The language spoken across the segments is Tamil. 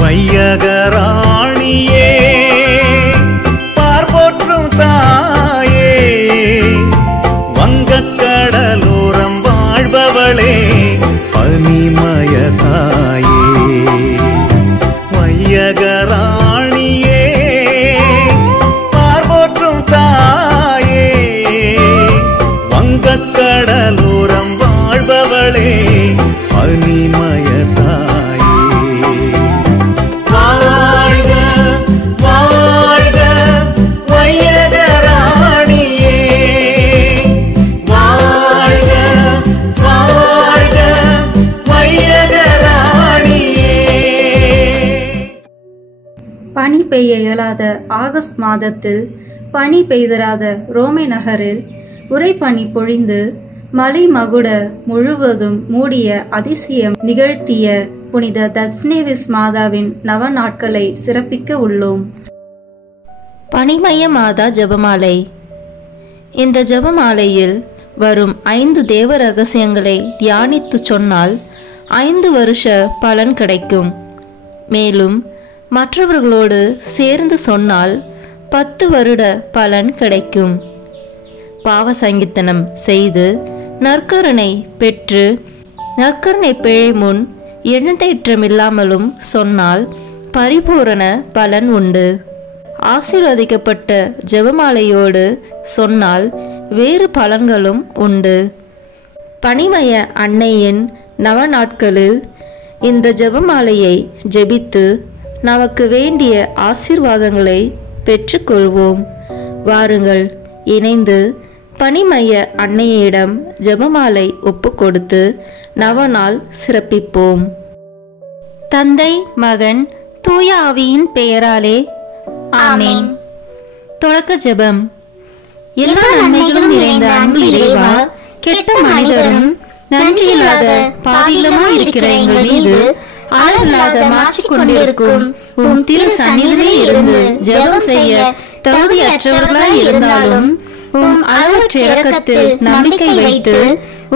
வையகராணியே பார்போற்றும் தாயே, வங்கக்கடலோரம் வாழ்பவளே பனிமய தாயே. வையகராணியே பார்போற்றும் தாயே, வங்கக்கடலோரம் வாழ்பவளே பனிமய தாயே. பனி பெய்ய இயலாத ஆகஸ்ட் மாதத்தில் பனி பெய்திராத ரோமை நகரில் உறைபனி பொழிந்து மலை மகுட முழுவதும் மூடிய அதிசயம் நிகழ்த்திய புனித தத்ஸ்னேவிஸ் மாதாவின் நவ நாட்களை சிறப்பிக்க உள்ளோம். பனிமய மாதா ஜெபமாலை. இந்த ஜெபமாலையில் வரும் 5 தேவ ரகசியங்களை தியானித்து சொன்னால் 5 வருஷ பலன் கிடைக்கும். மேலும் மற்றவர்களோடு சேர்ந்து சொன்னால் 10 வருட பலன் கிடைக்கும். பாவ சங்கீர்த்தனம் செய்து நற்கருணை பெற்று நற்கருணை பிழை முன் எழுந்தேற்றமில்லாமலும் சொன்னால் பரிபூரண பலன் உண்டு. ஆசீர்வதிக்கப்பட்ட ஜெபமாலையோடு சொன்னால் வேறு பலன்களும் உண்டு. பனிமய அன்னையின் நவ நாட்களில் இந்த ஜெபமாலையை ஜெபித்து நமக்கு வேண்டிய ஆசீர்வாதங்களை பெற்றுக்கொள்வோம். வாருங்கள், இணைந்து பனிமய அன்னையிடம் ஜெபமாலை ஒப்பு கொடுத்து நவநாள் சிறப்பிப்போம். தந்தை, மகன், தூய ஆவியின் பெயராலே ஆமென். தொடக்க ஜெபம். எல்லா நன்மைகளும் நிறைந்த அன்பு இறைவா, கெட்ட மனிதரும் நன்றியில்லாத பாவிகளுமாய் இருக்கிற எங்கள் மீது அளவில்லாத மாற்றி கொண்டிருக்கும் உம் திரு சந்நிதியிலே இருந்து ஜெபம் செய்ய தகுதியற்றவர்களாய் இருந்தாலும் உம் அளவற்ற இரக்கத்தில் நம்பிக்கை வைத்து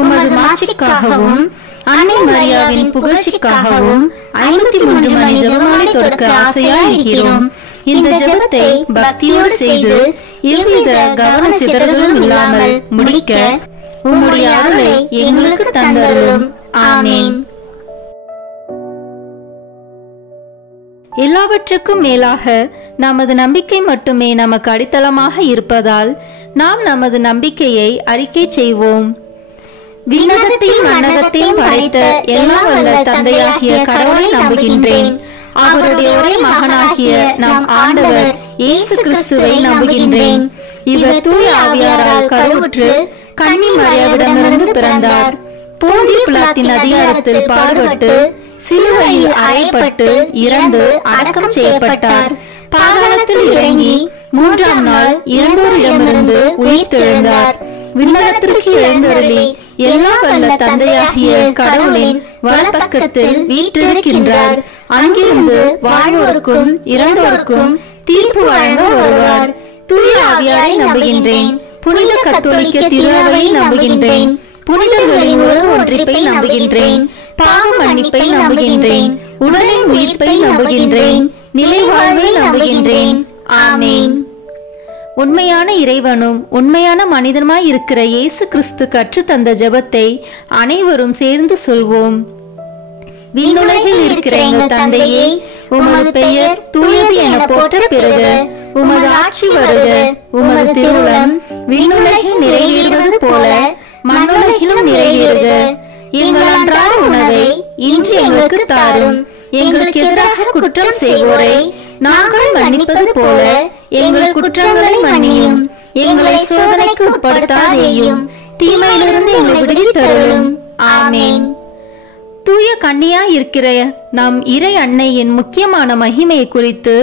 உமது மாட்சிக்காகவும் அன்னை மரியாவின் புகழ்ச்சிக்காகவும் 53 மணி ஜெபமாலை தொடக்க ஆசையாய் இருக்கிறோம். இந்த ஜெபத்தை பக்தியோடு செய்து எவ்வித கவன சிதறலும் இல்லாமல் முடிக்க உம்முடைய அருளை எங்களுக்கு தந்தருளும். ஆமென். எல்லாவற்றுக்கும் மேலாக நமது நம்பிக்கை மட்டுமே நமக்கு அடித்தளமாக இருப்பதால் நாம் நமது நம்பிக்கையை அறிக்கை செய்வோம். விண்ணகத்தையும் மண்ணகத்தையும் படைத்த எல்லாம் வல்ல தந்தையாகிய கடவுளை நம்புகின்றேன். அவருடைய ஒரே மகனாகிய நம் ஆண்டவர் இயேசு கிறிஸ்துவை நம்புகின்றேன். இவர் தூய ஆவியாரால் கருவுற்று கன்னி மரியாவிடமிருந்து பிறந்தார். போந்திய பிலாத்தின் அதிகாரத்தில் பாடுபட்டு சிலுவையில் அறையப்பட்டு இறந்து அடக்கம் செய்யப்பட்டார். பாதாளத்தில் இறங்கி 3ஆம் நாள் இறந்தோரிடமிருந்து உயிர்த்தெழுந்தார். விண்ணகத்திற்கு எழுந்தருளி எல்லா வல்ல தந்தையாகிய கடவுளின் வலப்பக்கத்தில் வீற்றிருக்கின்றார். அங்கிருந்து வாழ்வோருக்கும் இறந்தோருக்கும் தீர்ப்பு வழங்க வருவார். தூய ஆவியாரை நம்புகின்றேன். புனித கத்தோலிக்க திருஅவையை நம்புகின்றேன். புனிதர்களின் உலக ஒன்றிப்பை நம்புகின்றேன். பாவ மன்னிப்பை நம்புகின்றேன். உடலின் உயிர்ப்பை நம்புகின்றேன். நிலை வாழ்வை நம்புகின்றேன். ஆமென். உண்மையான இறைவனும் உண்மையான மனிதனுமாய் இருக்கிற இயேசு கிறிஸ்து கற்றுத்தந்த ஜெபத்தை அனைவரும் சேர்ந்து சொல்வோம். விண்ணுலகில் இருக்கிற எங்கள் தந்தையே, உமது பெயர் தூயது என போற்ற பெறுக. உமது ஆட்சி வருக. உமது திருவுளம் விண்ணுலகில் நிறைவேறுவது போல மண்ணுலகிலும் நிறைவேறுக. எங்கள் அன்றாட உணவை இன்று எங்களுக்கு தாரும். எங்களுக்கு எதிராக குற்றம் செய்வோரை நாங்கள் மன்னிப்பது போல எங்கள் குற்றங்களை மன்னியும். எங்களை சோதனைக்கு உட்படுத்தாதேயும், தீமையிலிருந்து எங்களை விடுவித்தருளும். ஆமென். தூய கன்னியாய் இருக்கிற நம் இறை அன்னையின் முக்கியமான மகிமையை குறித்து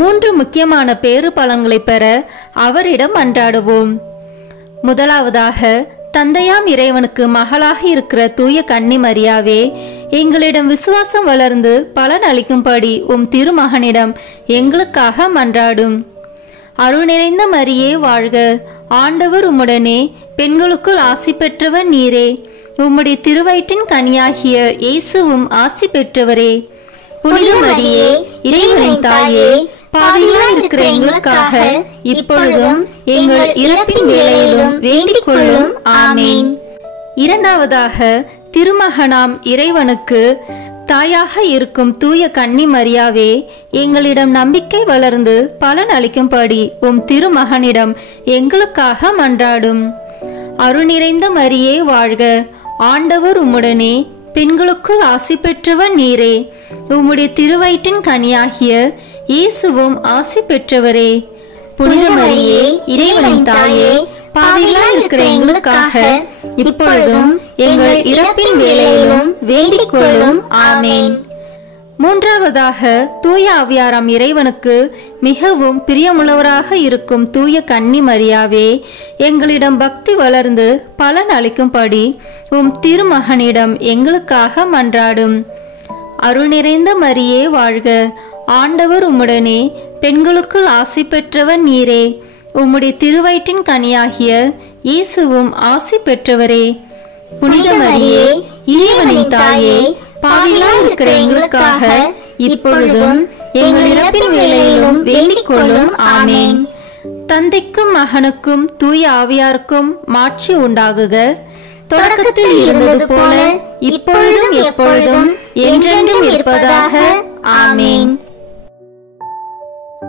3 முக்கியமான பேறு பலன்களை பெற அவரிடம் அன்றாடுவோம். முதலாவதாக, தந்தையாம் இறைவனுக்கு மகளாக இருக்கிற தூய கன்னி மரியாவே, எங்களிடம் விசுவாசம் வளர்ந்து பலன் அளிக்கும்படி உம் திருமகனிடம் எங்களுக்காக மன்றாடும். அருள் நிறைந்த மரியே வாழ்க. ஆண்டவர் உம்முடனே, பெண்களுக்குள் ஆசி பெற்றவர் நீரே. உம்முடைய திருவயிற்றின் கனியாகிய இயேசுவும் ஆசி பெற்றவரே. புனித மரியே இறைவனின் தாயே, பாவிகளாய் இருக்கிற எங்களுக்காக இப்பொழுதும் எங்கள் இறப்பின் வேளையிலும் வேண்டிக் கொள்ளும். ஆமேன். இரண்டாவதாக, திருமகனாம் இறைவனுக்கு தாயாக இருக்கும் தூய கன்னி மரியாவே, எங்களிடம் நம்பிக்கை வளர்ந்து பலன் அளிக்கும்படி உம் திருமகனிடம் எங்களுக்காக மன்றாடும். அருள் நிறைந்த மரியே வாழ்க, ஆண்டவர் உம்முடனே, பெண்களுக்குள் ஆசி பெற்றவர் நீரே, உம்முடைய திருவயிற்றின் கனியாகிய இயேசுவும் ஆசி பெற்றவரே. புனித மரியே இறைவனின் தாயே, பாவிகளாய் இருக்கிற எங்களுக்காக இப்பொழுதும் எங்கள் இறப்பின் வேளையிலும் வேண்டிக் கொள்ளும். ஆமேன். மூன்றாவதாக, தூய ஆவியாராம் இறைவனுக்கு மிகவும் பிரியமுள்ளவராக இருக்கும் தூய கன்னி மரியாவே, எங்களிடம் பக்தி வளர்ந்து பலன் அளிக்கும்படி உம் திருமகனிடம் எங்களுக்காக மன்றாடும். அருள் நிறைந்த மரியே வாழ்க, ஆண்டவர் உம்முடனே, பெண்களுக்குள் ஆசி பெற்றவர் நீரே, உம்முடைய திருவயிற்றின் கனியாகிய இயேசுவும் ஆசி பெற்றவரே. புனித மரியே இறைவனின் தாயே, பாவிகளாய் இருக்கிற எங்களுக்காக இப்பொழுதும் எங்கள் இறப்பின் வேளையிலும் வேண்டிக் கொள்ளும். ஆமேன். தந்தைக்கும் மகனுக்கும் தூய ஆவியாருக்கும் மாட்சி உண்டாகுக, தொடக்கத்தில் இருந்தது போல இப்பொழுதும் எப்பொழுதும் என்றென்றும் இருப்பதாக. ஆமேன்.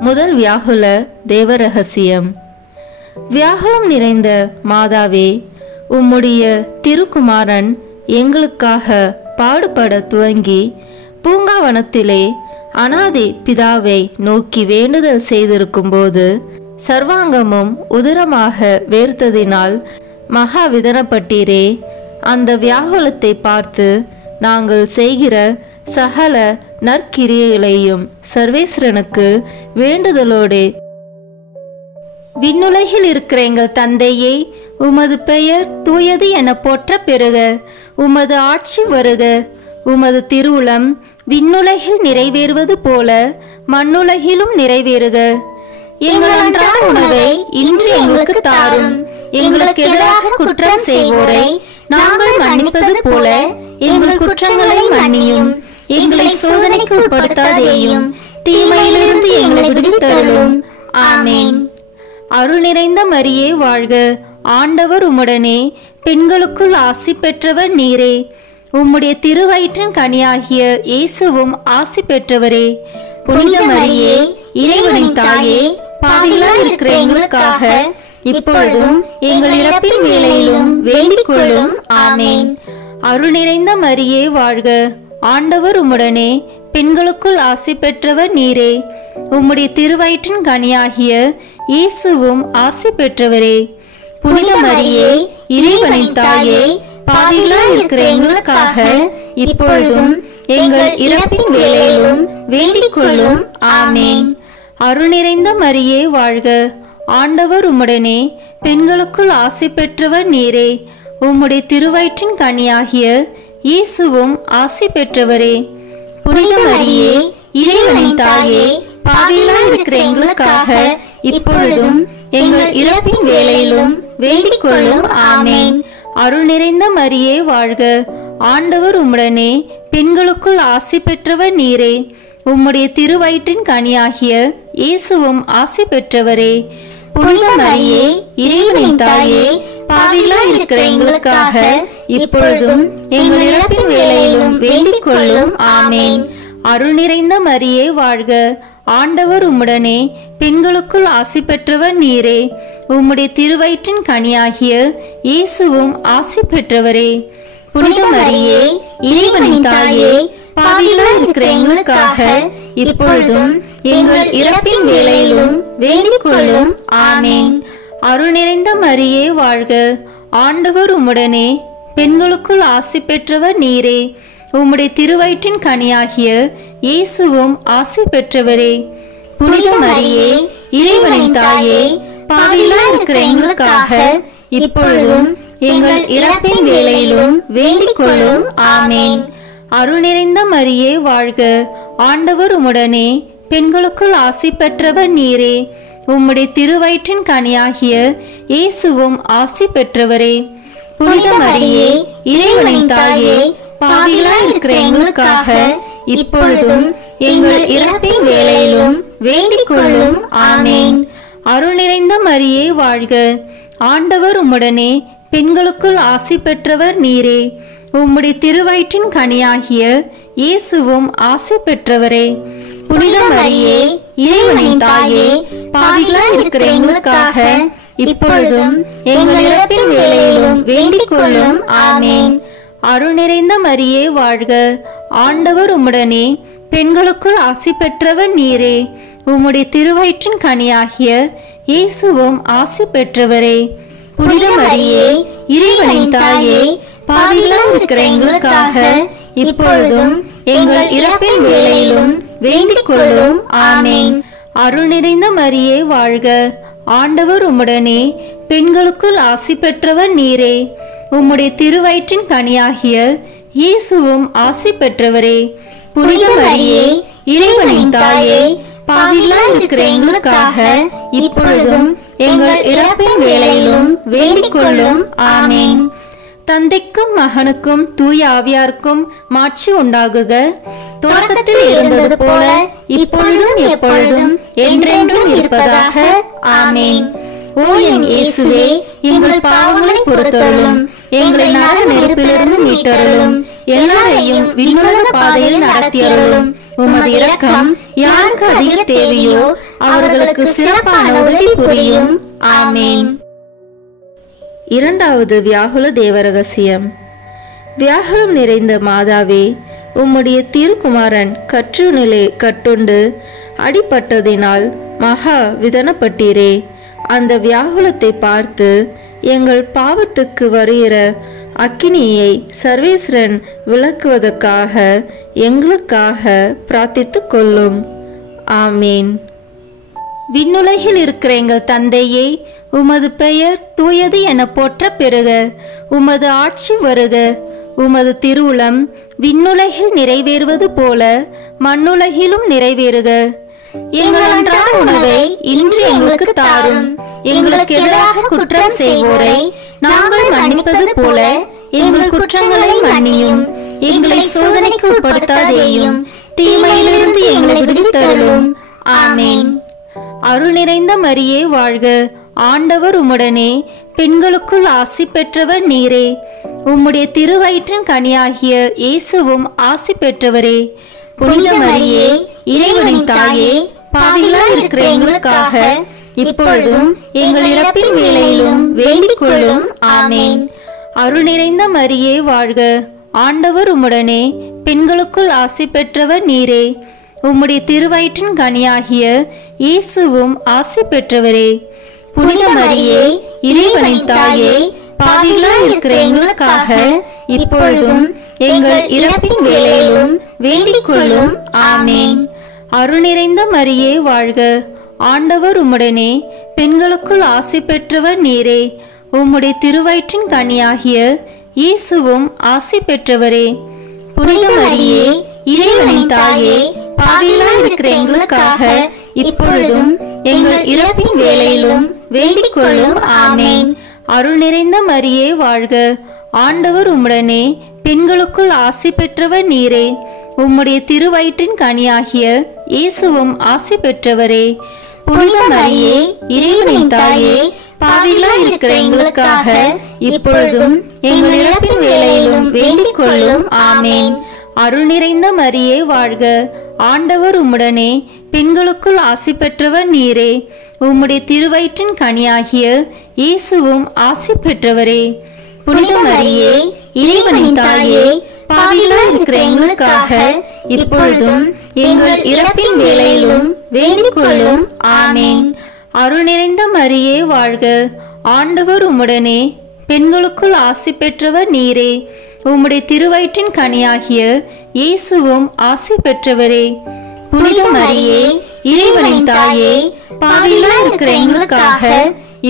முதல் வியாகுல தேவ ரகசியம். வியாகுலம் நிறைந்த மாதாவே, உம்முடைய திருக்குமாரன் எங்களுக்காக பாடுபட துவங்கி பூங்காவனத்திலே அனாதை பிதாவை நோக்கி வேண்டுதல் செய்திருக்கும் போது சர்வாங்கமும் உதிரமாக வேர்த்ததினால் மகா விதனப்பட்டீரே. அந்த வியாகுலத்தை பார்த்து நாங்கள் செய்கிற சகல நற்கிரியைகளையும் சர்வேஸ்வரனுக்கு வேண்டுதலோடு, விண்ணுலகில் இருக்கிற எங்கள் தந்தையே, உமது பெயர் தூயது என போற்ற பெறுக, உமது ஆட்சி வருக, உமது திருவுளம் விண்ணுலகில் நிறைவேறுவது போல மண்ணுலகிலும் நிறைவேறுக. எங்கள் அன்றாட உணவை இன்று எங்களுக்கு தாரும். எங்களுக்கு எதிராக குற்றம் செய்வோரை நாங்கள் மன்னிப்பது போல எங்கள் குற்றங்களை மன்னியும். எங்களை சோதனைக்கு உட்படுத்தாதேயும், தீமையிலிருந்து எங்களை விடுவித்தருளும். ஆமேன். அருள் நிறைந்த மரியே வாழ்க, ஆண்டவர் உம்முடனே, பெண்களுக்குள் ஆசி பெற்றவர் நீரே, உம்முடைய திருவயிற்றின் கனியாகிய இயேசுவும் ஆசி பெற்றவரே. புனித மரியே இறைவனின் தாயே, பாவிகளாய் இருக்கிற எங்களுக்காக இப்பொழுதும் எங்கள் இறப்பின் வேளையிலும் வேண்டிக் கொள்ளும். ஆமேன். அருள் நிறைந்த மரியே வாழ்க, ஆண்டவர் உம்முடனே, பெண்களுக்குள் ஆசி பெற்றவர் நீரே, உம்முடைய திருவயிற்றின் கனியாகிய இயேசுவும் ஆசி பெற்றவரே. புனித மரியே இறைவனின் தாயே, பாவிகளாய் இருக்கிற எங்களுக்காக இப்பொழுதும் எங்கள் இறப்பின் வேளையிலும் வேண்டிக் கொள்ளும். ஆமேன். அருள் நிறைந்த மரியே வாழ்க, ஆண்டவர் உம்முடனே, பெண்களுக்குள் ஆசி பெற்றவர் நீரே, உம்முடைய திருவயிற்றின் கனியாகிய இயேசுவும் ஆசி பெற்றவரே. புனித மரியே இறைவனின் தாயே, பாவிகளாய் இருக்கிற எங்களுக்காக இப்பொழுதும் எங்கள் இறப்பின் வேளையிலும் வேண்டிக் கொள்ளும். ஆமேன். அருள் நிறைந்த மரியே வாழ்க, ஆண்டவர் உம்முடனே, பெண்களுக்குள் ஆசி பெற்றவர் நீரே, உம்முடைய திருவயிற்றின் கனியாகிய இயேசுவும் ஆசி பெற்றவரே. புனித மரியே இறைவனின் தாயே, பாவிகளாய் இருக்கிற எங்களுக்காக இப்பொழுதும் எங்கள் இறப்பின் வேளையிலும் வேண்டிக் கொள்ளும். ஆமேன். அருள் நிறைந்த மரியே வாழ்க, ஆண்டவர் உம்முடனே, பெண்களுக்குள் ஆசி பெற்றவர் நீரே, உம்முடைய திருவயிற்றின் கனியாகிய இயேசுவும் ஆசி பெற்றவரே. புனித மரியே இறைவனின் தாயே, பாவிகளாய் இருக்கிற எங்களுக்காக இப்பொழுதும் எங்கள் இறப்பின் வேளையிலும் வேண்டிக் கொள்ளும். ஆமேன். அருள் நிறைந்த மரியே வாழ்க, ஆண்டவர் உம்முடனே, பெண்களுக்குள் ஆசி பெற்றவர் நீரே, உம்முடைய திருவயிற்றின் கனியாகிய இயேசுவும் ஆசி பெற்றவரே. புனித மரியே இறைவனின் தாயே, பாவிகளாய் இருக்கிற எங்களுக்காக இப்பொழுதும் எங்கள் இறப்பின் வேளையிலும் வேண்டிக் கொள்ளும். ஆமேன். அருள் நிறைந்த மரியே வாழ்க, ஆண்டவர் உம்முடனே, பெண்களுக்குள் ஆசி பெற்றவர் நீரே, உம்முடைய திருவயிற்றின் கனியாகிய இயேசுவும் ஆசி பெற்றவரே. புனித மரியே இறைவனின் தாயே, பாவிகளாய் இருக்கிற எங்களுக்காக இப்பொழுதும் எங்கள் இறப்பின் வேளையிலும் வேண்டிக் கொள்ளும். ஆமேன். அருள் நிறைந்த மரியே வாழ்க, ஆண்டவர் உம்முடனே, பெண்களுக்குள் ஆசி பெற்றவர் நீரே. உம்முடைய திருவயிற்றின் கனியாகிய இயேசுவும் ஆசி பெற்றவரே. புனித மரியே, இறைவனின் தாயே, பாவிகளாய் இருக்கிற எங்களுக்காக இப்பொழுதும் எங்கள் இறப்பின் வேளையிலும் வேண்டிக் கொள்ளும். ஆமேன். அருள் நிறைந்த மரியே வாழ்க, ஆண்டவர் உம்முடனே, பெண்களுக்குள் ஆசி பெற்றவர் நீரே. உம்முடைய திருவயிற்றின் கனியாகிய இயேசுவும் ஆசி பெற்றவரே. புனித மரியே, இறைவனின் தாயே, பாவிகளாய் இருக்கிற எங்களுக்காக இப்பொழுதும் எங்கள் இறப்பின் வேளையிலும் வேண்டிக் கொள்ளும். ஆமேன். அருள் நிறைந்த மரியே வாழ்க, ஆண்டவர் உம்முடனே, பெண்களுக்குள் ஆசி பெற்றவர் நீரே. உம்முடைய திருவயிற்றின் கனியாகிய இயேசுவும் ஆசி பெற்றவரே. புனித மரியே, இறைவனின் தாயே, பாவிகளாய் இருக்கிற எங்களுக்காக இப்பொழுதும் எங்கள் இறப்பின் வேளையிலும் வேண்டிக் கொள்ளும். ஆமேன். தந்தைக்கும் மகனுக்கும் தூய ஆவியாருக்கும் மாட்சி உண்டாகுக. தொடக்கத்தில் இருந்தது போல இப்பொழுதும் எப்பொழுதும் என்றென்றும் இருப்பதாக. ஆமேன். ஓ என் இயேசுவே, எங்கள் பாவங்களை பொறுத்தருளும், எங்களை நரக நெருப்பிலிருந்து மீட்டருளும், எல்லாரையும் விண்ணுலக பாதையில் நடத்தியருளும். உமது இரக்கம் யாருக்கு அதிக தேவையோ அவர்களுக்கு சிறப்பான உதவி புரியும். ஆமேன். இரண்டாவது வியாகுல தேவரகசியம். வியாகுலம் நிறைந்த மாதாவே, உம்முடைய திருக்குமாரன் கற்றுநிலை கட்டுண்டு அடிபட்டதினால் மகா விதனப்பட்டீரே. அந்த வியாகுலத்தை பார்த்து எங்கள் பாவத்துக்கு வருகிற அக்கினியை சர்வேஸ்வரன் விளக்குவதற்காக எங்களுக்காக பிரார்த்தித்துக் கொள்ளும். ஆமீன். விண்ணுலகில் இருக்கிற எங்கள் தந்தையே, உமது பெயர் தூயது என போற்ற பெறுக. உமது ஆட்சி வருக. உமது திருவுளம் விண்ணுலகில் நிறைவேறுவது போல மண்ணுலகிலும் நிறைவேறுக. எங்கள் அன்றாட உணவை இன்று எங்களுக்கு தாரும். எங்களுக்கு எதிராக குற்றம் செய்வோரை நாங்கள் மன்னிப்பது போல எங்கள் குற்றங்களை மன்னியும். எங்களை சோதனைக்கு உட்படுத்தாதேயும், தீமையிலிருந்து எங்களை விடுவித்தருளும். ஆமேன். அருள் நிறைந்த மரியே வாழ்க, ஆண்டவர் உம்முடனே, பெண்களுக்குள் ஆசி பெற்றவர் நீரே. உம்முடைய திருவயிற்றின் கனியாகிய இயேசுவும் ஆசி பெற்றவரே. புனித மரியே, இறைவனின் தாயே, பாவிகளாய் இருக்கிற எங்களுக்காக இப்பொழுதும் எங்கள் இறப்பின் வேளையிலும் வேண்டிக் கொள்ளும். ஆமேன். அருள் நிறைந்த மரியே வாழ்க, ஆண்டவர் உம்முடனே, பெண்களுக்குள் ஆசி பெற்றவர் நீரே. உம்முடைய திருவயிற்றின் கனியாகிய இயேசுவும் ஆசி பெற்றவரே. புனித மரியே, இறைவனின் தாயே, பாவிகளாய் இருக்கிற எங்களுக்காக இப்பொழுதும் எங்கள் இறப்பின் வேளையிலும் வேண்டிக் கொள்ளும். ஆமேன். அருள் நிறைந்த மரியே வாழ்க, ஆண்டவர் உம்முடனே, பெண்களுக்குள் ஆசி பெற்றவர் நீரே. உம்முடைய திருவயிற்றின் கனியாகிய இயேசுவும் ஆசி பெற்றவரே. புனித மரியே, இறைவனின் தாயே, பாவிகளாய் இருக்கிற எங்களுக்காக இப்பொழுதும் எங்கள் இறப்பின் வேளையிலும் வேண்டிக் கொள்ளும். ஆமேன். அருள் நிறைந்த மரியே வாழ்க, ஆண்டவர் உம்முடனே, பெண்களுக்குள் ஆசி பெற்றவர் நீரே. உம்முடைய திருவயிற்றின் கனியாகிய இயேசுவும் ஆசி பெற்றவரே. புனித மரியே, இறைவனின் தாயே, பாவிகளாய் இருக்கிற எங்களுக்காக இப்பொழுதும் எங்கள் இறப்பின் வேளையிலும் வேண்டிக் கொள்ளும். ஆமேன். அருள் நிறைந்த மரியே வாழ்க, ஆண்டவர் உம்முடனே, பெண்களுக்குள் ஆசி பெற்றவர் நீரே. உம்முடைய திருவயிற்றின் கனியாகிய இயேசுவும் ஆசி பெற்றவரே. புனித மரியே, இறைவனின் தாயே, பாவிகளாய் இருக்கிற எங்களுக்காக இப்பொழுதும் எங்கள் இறப்பின் வேளையிலும் வேண்டிக் கொள்ளும். ஆமேன். அருள் நிறைந்த மரியே வாழ்க, ஆண்டவர் உம்முடனே, பெண்களுக்குள் ஆசி பெற்றவர் நீரே. உம்முடைய திருவயிற்றின் கனியாகிய இயேசுவும் ஆசி பெற்றவரே. புனித மரியே, இறைவனின் தாயே, பாவிகளாய் இருக்கிற எங்களுக்காக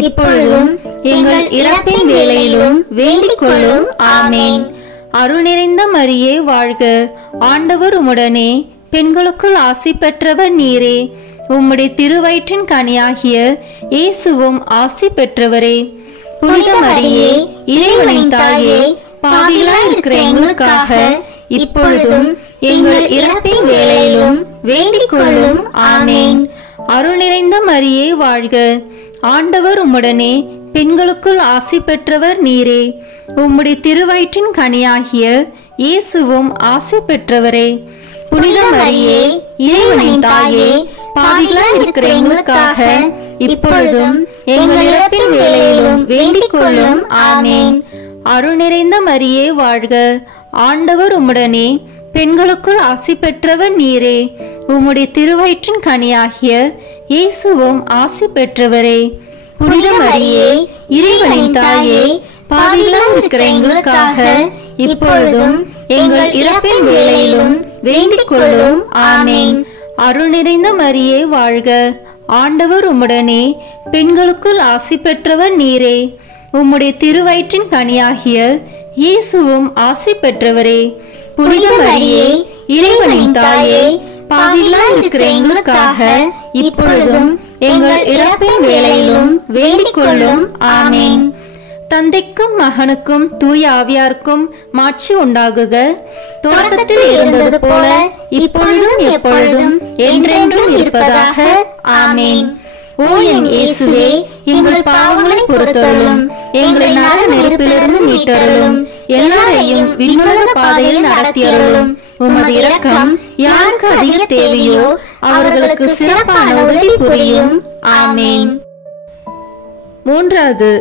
இப்பொழுதும் எங்கள் இறப்பின் வேளையிலும் வேண்டிக் கொள்ளும். ஆமேன். அருள் நிறைந்த மரியே வாழ்க, ஆண்டவர் உம்முடனே, பெண்களுக்குள் ஆசி பெற்றவர் நீரே. உம்முடைய திருவயிற்றின் கனியாகிய இயேசுவும் ஆசி பெற்றவரே. புனித மரியே, இறைவனின் தாயே, பாவிகளாய் இருக்கிற எங்களுக்காக இப்பொழுதும் எங்கள் இறப்பின் வேளையிலும் வேண்டிக் கொள்ளும். ஆமேன். அருள் நிறைந்த மரியே வாழ்க, ஆண்டவர் உம்முடனே, பெண்களுக்குள் ஆசி பெற்றவர் நீரே. உம்முடைய திருவயிற்றின் கனியாகிய இயேசுவும் ஆசி பெற்றவரே. புனித மரியே, இறைவனின் தாயே, பாவிகளாய் இருக்கிற எங்களுக்காக இப்பொழுதும் எங்கள் இறப்பின் வேளையிலும் வேண்டிக் கொள்ளும். ஆமேன். அருள் நிறைந்த மரியே வாழ்க, ஆண்டவர் உம்முடனே, பெண்களுக்குள் ஆசி பெற்றவர் நீரே. உம்முடைய திருவயிற்றின் கனியாகிய இயேசுவும் ஆசி பெற்றவரே. புனித மரியே, இறைவனின் தாயே, பாவிகளாய் இருக்கிற எங்களுக்காக இப்பொழுதும் எங்கள் இறப்பின் வேளையிலும் வேண்டிக் கொள்ளும். ஆமேன். அருள் நிறைந்த மரியே வாழ்க, ஆண்டவர் உம்முடனே, பெண்களுக்குள் ஆசி பெற்றவர் நீரே. உம்முடைய திருவயிற்றின் கனியாகிய இயேசுவும் ஆசி பெற்றவரே. புனித மரியே, இறைவனின் தாயே, பாவிகளாய் இருக்கிற எங்களுக்காக இப்பொழுதும் எங்கள் இறப்பின் வேளையிலும் வேண்டிக் கொள்ளும். ஆமேன். தந்தைக்கும் மகனுக்கும் தூய ஆவியாருக்கும் மாட்சி உண்டாகுக. தொடக்கத்தில் இருந்தது போல இப்பொழுதும் எப்பொழுதும் என்றென்றும் இருப்பதாக. ஆமேன். ஓ என் இயேசுவே, எங்கள் பாவங்களை பொறுத்தருளும், எங்களை நரக நெருப்பிலிருந்து மீட்டருளும், எல்லாரையும் விண்ணுலக பாதையில் நடத்தியருளும். உமது இரக்கம் யாருக்கு அதிக தேவையோ அவர்களுக்கு சிறப்பான உதவி புரியும். ஆமேன். மூன்றாவது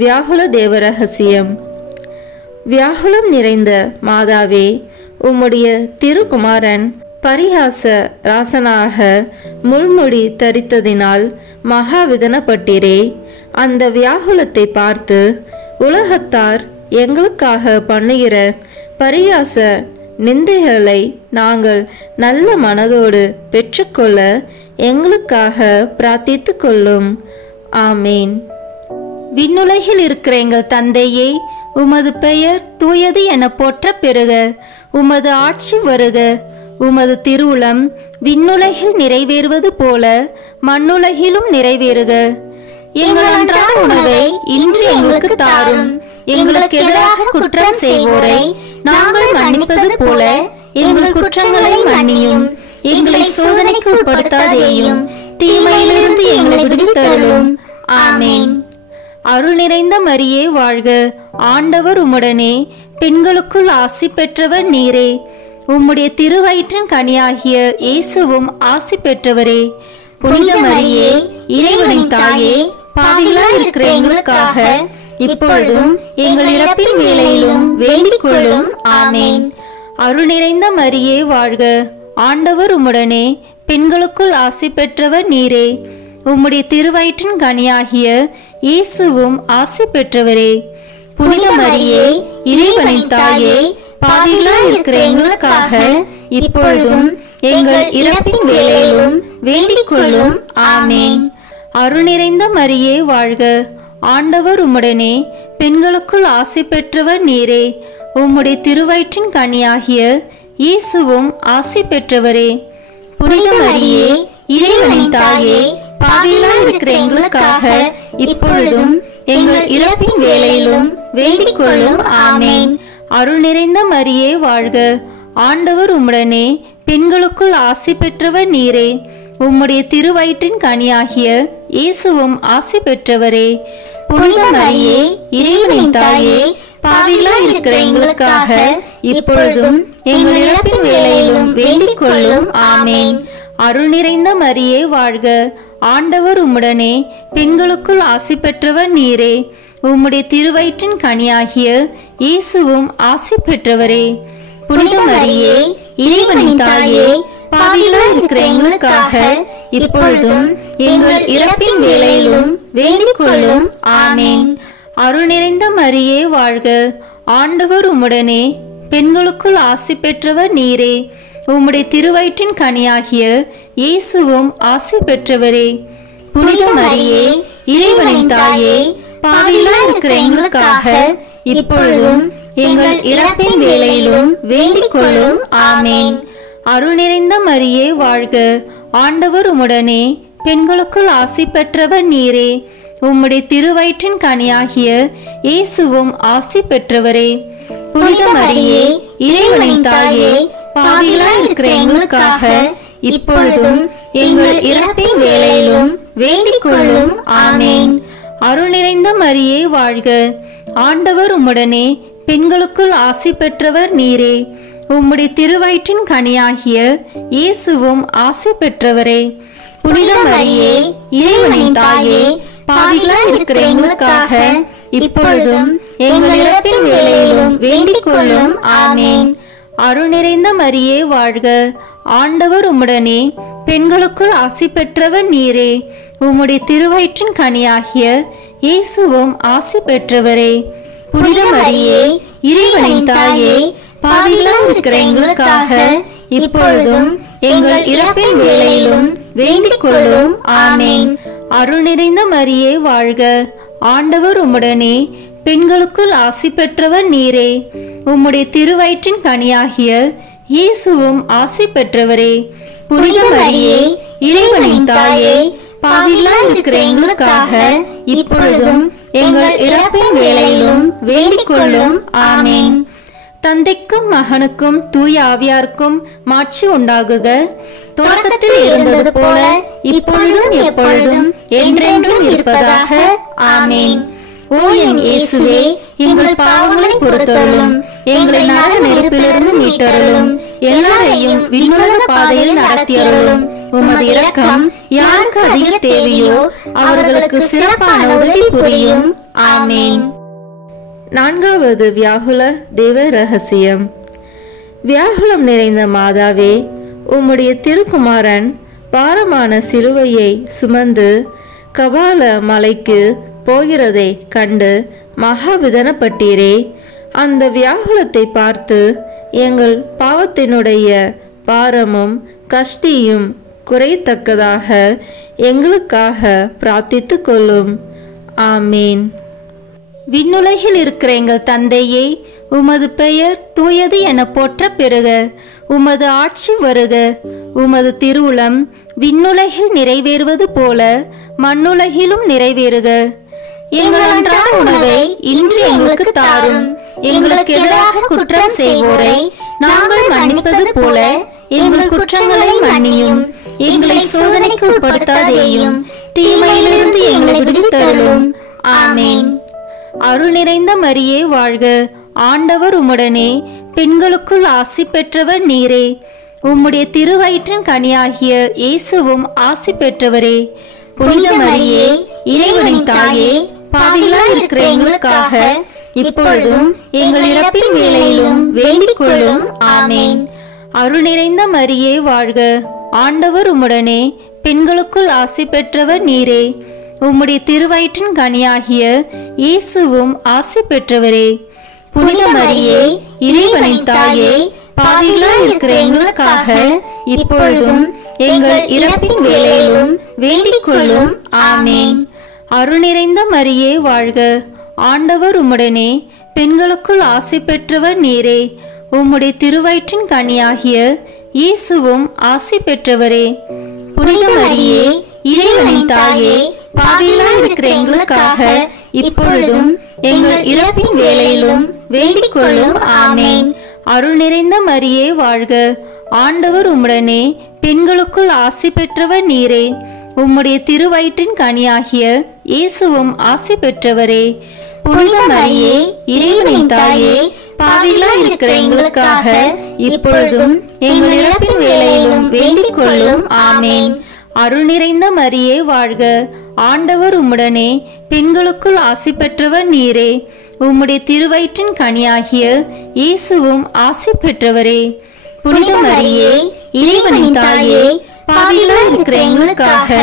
வியாகுல தேவ ரகசியம். வியாகுலம் நிறைந்த மாதாவே, உம்முடைய திருக்குமாரன் பரிகாச ராசனாக முள்முடி தரித்ததினால் மகாவிதனப்பட்டீரே. அந்த வியாகுலத்தை பார்த்து உலகத்தார் எங்களுக்காக பண்ணுகிற பரிகாச நிந்தைகளை நாங்கள் நல்ல மனதோடு பெற்றுக்கொள்ள எங்களுக்காக பிரார்த்தித்து கொள்ளும். ஆமேன். விண்ணுலகில் இருக்கிற எங்கள் தந்தையே, உமது பெயர் தூயது என போற்ற பெறுக. உமது ஆட்சி வருக. உமது திருவுளம் விண்ணுலகில் நிறைவேறுவது போல மண்ணுலகிலும் நிறைவேறுக. எங்கள் அன்றாட உணவை இன்று எங்களுக்கு தாரும். எங்களுக்கு எதிராக குற்றம் செய்வோரை நாங்கள் மன்னிப்பது போல எங்கள் குற்றங்களை மன்னியும். எங்களை சோதனைக்கு உட்படுத்தாதேயும், தீமையிலிருந்து எங்களை விடுவித்தருளும். ஆமேன். அருள் நிறைந்த மரியே வாழ்க, ஆண்டவர் உம்முடனே, பெண்களுக்குள் ஆசி பெற்றவர் நீரே. உம்முடைய திருவயிற்றின் கனியாகிய இயேசுவும் ஆசி பெற்றவரே. புனித மரியே, இறைவனின் தாயே, பாவிகளாய் இருக்கிற எங்களுக்காக இப்பொழுதும் எங்கள் இறப்பின் வேளையிலும் வேண்டிக் கொள்ளும். ஆமேன். அருள் நிறைந்த மரியே வாழ்க, ஆண்டவர் உம்முடனே, பெண்களுக்குள் ஆசி பெற்றவர் நீரே. உம்முடைய திருவயிற்றின் கனியாகிய இயேசுவும் ஆசி பெற்றவரே. புனித மரியே, இறைவனின் தாயே, பாவிகளாய் இருக்கிற எங்களுக்காக இப்பொழுதும் எங்கள் இறப்பின் வேளையிலும் வேண்டிக் கொள்ளும். ஆமேன். அருள் நிறைந்த மரியே வாழ்க, ஆண்டவர் உம்முடனே, பெண்களுக்குள் ஆசி பெற்றவர் நீரே. உம்முடைய திருவயிற்றின் கனியாகிய இயேசுவும் ஆசி பெற்றவரே. புனித மரியே, இறைவனின் தாயே, பாவிகளாய் இருக்கிற எங்களுக்காக இப்பொழுதும் எங்கள் இறப்பின் வேளையிலும் வேண்டிக் கொள்ளும். ஆமேன். அருள் நிறைந்த மரியே வாழ்க, ஆண்டவர் உம்முடனே, பெண்களுக்குள் ஆசி பெற்றவர் நீரே. உம்முடைய திருவயிற்றின் கனியாகிய இயேசுவும் ஆசி பெற்றவரே. புனித மரியே, இறைவனின் தாயே, பாவிகளாய் இருக்கிற எங்களுக்காக இப்பொழுதும் எங்கள் இறப்பின் வேளையிலும் வேண்டிக் கொள்ளும். ஆமேன். அருள் நிறைந்த மரியே வாழ்க, ஆண்டவர் உம்முடனே, பெண்களுக்குள் ஆசி பெற்றவர் நீரே. உம்முடைய திருவயிற்றின் கனியாகிய இயேசுவும் ஆசி பெற்றவரே. புனித மரியே, இறைவனின் தாயே, பாவிகளாய் இருக்கிற எங்களுக்காக இப்பொழுதும் எங்கள் இறப்பின் வேளையிலும் வேண்டிக் கொள்ளும். ஆமேன். அருள் நிறைந்த மரியே வாழ்க, ஆண்டவர் உம்முடனே, பெண்களுக்குள் ஆசி பெற்றவர் நீரே. உம்முடைய திருவயிற்றின் கனியாகிய இயேசுவும் ஆசி பெற்றவரே. புனித மரியே, இறைவனின் தாயே, பாவிகளாய் இருக்கிற எங்களுக்காக இப்பொழுதும் எங்கள் இறப்பின் வேளையிலும் வேண்டிக் கொள்ளும். ஆமேன். அருள் நிறைந்த மரியே வாழ்க, ஆண்டவர் உம்முடனே, பெண்களுக்குள் ஆசி பெற்றவர் நீரே. உம்முடைய திருவயிற்றின் கனியாகிய இயேசுவும் ஆசி பெற்றவரே. புனித மரியே, இறைவனின் தாயே, பாவிகளாய் இருக்கிற எங்களுக்காக இப்பொழுதும் எங்கள் இறப்பின் வேளையிலும் வேண்டிக் கொள்ளும். ஆமேன். அருள் நிறைந்த மரியே வாழ்க. ஆண்டவர் உம்முடனே, பெண்களுக்குள் ஆசி பெற்றவர் நீரே. உம்முடைய திருவயிற்றின் கனியாகிய இயேசுவும் ஆசி பெற்றவரே. புனித மரியே, இறைவனின் தாயே, பாவிகளாய் இருக்கிற எங்களுக்காக இப்பொழுதும் எங்கள் இறப்பின் வேளையிலும் வேண்டிக் கொள்ளும். ஆமேன். அருள் நிறைந்த மரியே வாழ்க. ஆண்டவர் உம்முடனே, பெண்களுக்குள் ஆசி பெற்றவர் நீரே. உம்முடைய திருவயிற்றின் கனியாகிய இயேசுவும் ஆசி பெற்றவரே. புனித மரியே, இறைவனின் தாயே, பாவிகளாய் இருக்கிற எங்களுக்காக இப்பொழுதும் எங்கள் இறப்பின் வேளையிலும் வேண்டிக் கொள்ளும். ஆமேன். அருள் நிறைந்த மரியே வாழ்க. ஆண்டவர் உம்முடனே, பெண்களுக்குள் ஆசி பெற்றவர் நீரே. உம்முடைய திருவயிற்றின் கனியாகிய இயேசுவும் ஆசி பெற்றவரே. புனித மரியே, இறைவனின் தாயே, பாவிகளாய் இருக்கிற எங்களுக்காக இப்பொழுதும் எங்கள் இறப்பின் வேளையிலும் வேண்டிக் கொள்ளும். ஆமேன். தந்தைக்கும் மகனுக்கும் தூய ஆவியாருக்கும் மாட்சி உண்டாகுக. தொடக்கத்தில் இருந்தது போல இப்பொழுதும் எப்பொழுதும் என்றென்றும் இருப்பதாக. ஆமேன். ஓ என் இயேசுவே, எங்கள் பாவங்களை பொறுத்தருளும், எங்களை நரக நெருப்பிலிருந்து மீட்டருளும், எல்லாரையும் விண்ணுலக பாதையில் நடத்தியருளும். உமது இரக்கம் யாருக்கு அதிக தேவையோ அவர்களுக்கு சிறப்பான உதவி புரியும். ஆமேன். நான்காவது வியாகுல தேவ ரகசியம். வியாகுலம் நிறைந்த மாதாவே, உம்முடைய திருக்குமாரன் பாரமான சிலுவையை சுமந்து கபால மலைக்கு போகிறதை கண்டு மகாவிதனப்பட்டீரே. அந்த வியாகுலத்தை பார்த்து எங்கள் பாவத்தினுடைய பாரமும் கஷ்டியும் குறையத்தக்கதாக எங்களுக்காக பிரார்த்தித்து கொள்ளும். ஆமீன். விண்ணுலகில் இருக்கிற எங்கள் தந்தையே, உமது பெயர் தூயது என போற்ற பெறுக. உமது ஆட்சி வருக. உமது திருவுளம் விண்ணுலகில் நிறைவேறுவது போல மண்ணுலகிலும் நிறைவேறுக. எங்கள் அன்றாட உணவை இன்று எங்களுக்கு தாரும். எங்களுக்கு எதிராக குற்றம் செய்வோரை நாங்கள் மன்னிப்பது போல எங்கள் குற்றங்களை மன்னியும். எங்களை சோதனைக்கு உட்படுத்தாதேயும், தீமையிலிருந்து எங்களை விடுவித்தருளும். ஆமேன். அருள் நிறைந்த மரியே வாழ்க. ஆண்டவர் உம்முடனே, பெண்களுக்குள் ஆசி பெற்றவர் நீரே. உம்முடைய திருவயிற்றின் கனியாகிய இயேசுவும் ஆசி பெற்றவரே. புனித மரியே, இறைவனின் தாயே, பாவிகளாய் இருக்கிற எங்களுக்காக இப்பொழுதும் எங்கள் இறப்பின் வேளையிலும் வேண்டிக் கொள்ளும். ஆமேன். அருள் நிறைந்த மரியே வாழ்க. ஆண்டவர் உம்முடனே, பெண்களுக்குள் ஆசி பெற்றவர் நீரே. உம்முடைய திருவயிற்றின் கனியாகிய இயேசுவும் ஆசி பெற்றவரே. புனித மரியே, இறைவனின் தாயே, பாவிகளாய் இருக்கிற எங்களுக்காக இப்பொழுதும் எங்கள் இறப்பின் வேளையிலும் வேண்டிக் கொள்ளும். ஆமேன். அருள் நிறைந்த மரியே வாழ்க. ஆண்டவர் உம்முடனே, பெண்களுக்குள் ஆசி பெற்றவர் நீரே. உம்முடைய திருவயிற்றின் கனியாகிய இயேசுவும் ஆசி பெற்றவரே. புனித மரியே, இறைவனின் தாயே, பாவிகளாய் இருக்கிற எங்களுக்காக இப்பொழுதும் எங்கள் இறப்பின் வேளையிலும் வேண்டிக் கொள்ளும். ஆமேன். அருள் நிறைந்த மரியே வாழ்க. ஆண்டவர் உம்முடனே, பெண்களுக்குள் ஆசி பெற்றவர் நீரே. உம்முடைய திருவயிற்றின் கனியாகிய இயேசுவும் ஆசி பெற்றவரே. புனித மரியே, இறைவனின் தாயே, பாவிகளாய் இருக்கிற எங்களுக்காக இப்பொழுதும் எங்கள் இறப்பின் வேளையிலும் வேண்டிக் கொள்ளும். ஆமேன். அருள் நிறைந்த மரியே வாழ்க. ஆண்டவர் உம்முடனே, பெண்களுக்குள் ஆசி பெற்றவர் நீரே. உம்முடைய திருவயிற்றின் கனியாகிய இயேசுவும் ஆசி பெற்றவரே. புனித மரியே, இறைவனின் தாயே, பாவிகளாய் இருக்கிற எங்களுக்காக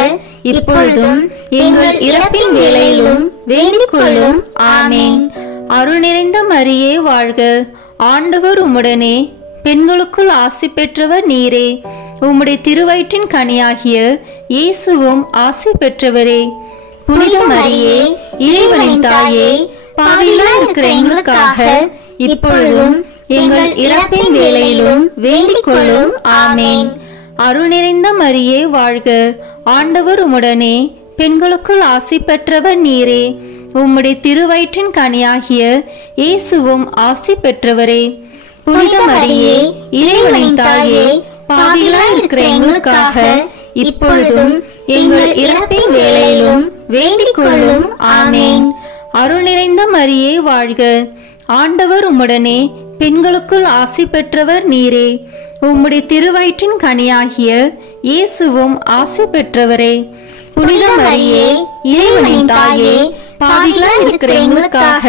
இப்பொழுதும் எங்கள் இறப்பின் வேளையிலும் வேண்டிக் கொள்ளும். ஆமேன். அருள் நிறைந்த மரியே வாழ்க. ஆண்டவர் உம்முடனே, பெண்களுக்குள் ஆசி பெற்றவர் நீரே. உம்முடைய திருவயிற்றின் கனியாகிய இயேசுவும் ஆசி பெற்றவரே. புனித மரியே, இறைவனின் தாயே, பாவிகளாய் இருக்கிற எங்களுக்காக இப்பொழுதும் எங்கள் இறப்பின் வேளையிலும் வேண்டிக் கொள்ளும். ஆமேன். அருள் நிறைந்த மரியே வாழ்க. ஆண்டவர் உம்முடனே, பெண்களுக்குள் ஆசி பெற்றவர் நீரே. உம்முடைய திருவயிற்றின் கனியாகிய இயேசுவும் ஆசி பெற்றவரே. புனித மரியே, இறைவனின் தாயே, பாவிகளாய் இருக்கிற எங்களுக்காக இப்பொழுதும் எங்கள் இறப்பின் வேளையிலும் வேண்டிக் கொள்ளும். ஆமேன். அருள் நிறைந்த மரியே வாழ்க. ஆண்டவர் உம்முடனே, பெண்களுக்குள் ஆசி பெற்றவர் நீரே. உம்முடைய திருவயிற்றின் கனியாகிய இயேசுவும் ஆசி பெற்றவரே. புனித மரியே, இறைவனின் தாயே, பாவிகளாய் இருக்கிற எங்களுக்காக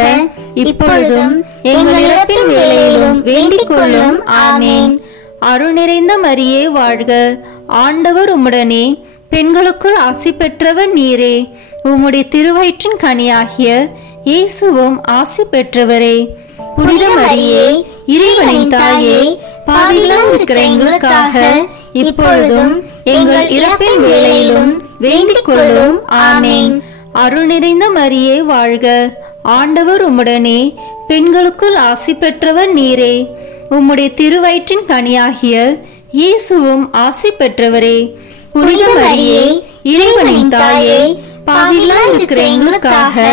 இப்பொழுதும் எங்கள் இறப்பின் வேளையிலும் வேண்டிக் கொள்ளும். ஆமேன். அருள் நிறைந்த மரியே வாழ்க. ஆண்டவர் உம்முடனே, பெண்களுக்குள் ஆசி பெற்றவர் நீரே. உம்முடைய திருவயிற்றின் கனியாகிய இயேசுவும் ஆசி பெற்றவரே. புனித மரியே, இறைவனின் தாயே, பாவிகளாய் இருக்கிற எங்களுக்காக இப்பொழுதும் எங்கள் இறப்பின் வேளையிலும் வேண்டிக் கொள்ளும். ஆமேன். அருள் நிறைந்த மரியே வாழ்க. ஆண்டவர் உம்முடனே, பெண்களுக்குள் ஆசி பெற்றவர் நீரே. உம்முடைய திருவயிற்றின் கனியாகிய இயேசுவும் ஆசி பெற்றவரே. புனித மரியே, இறைவனின் தாயே, பாவிகளாய் இருக்கிற எங்களுக்காக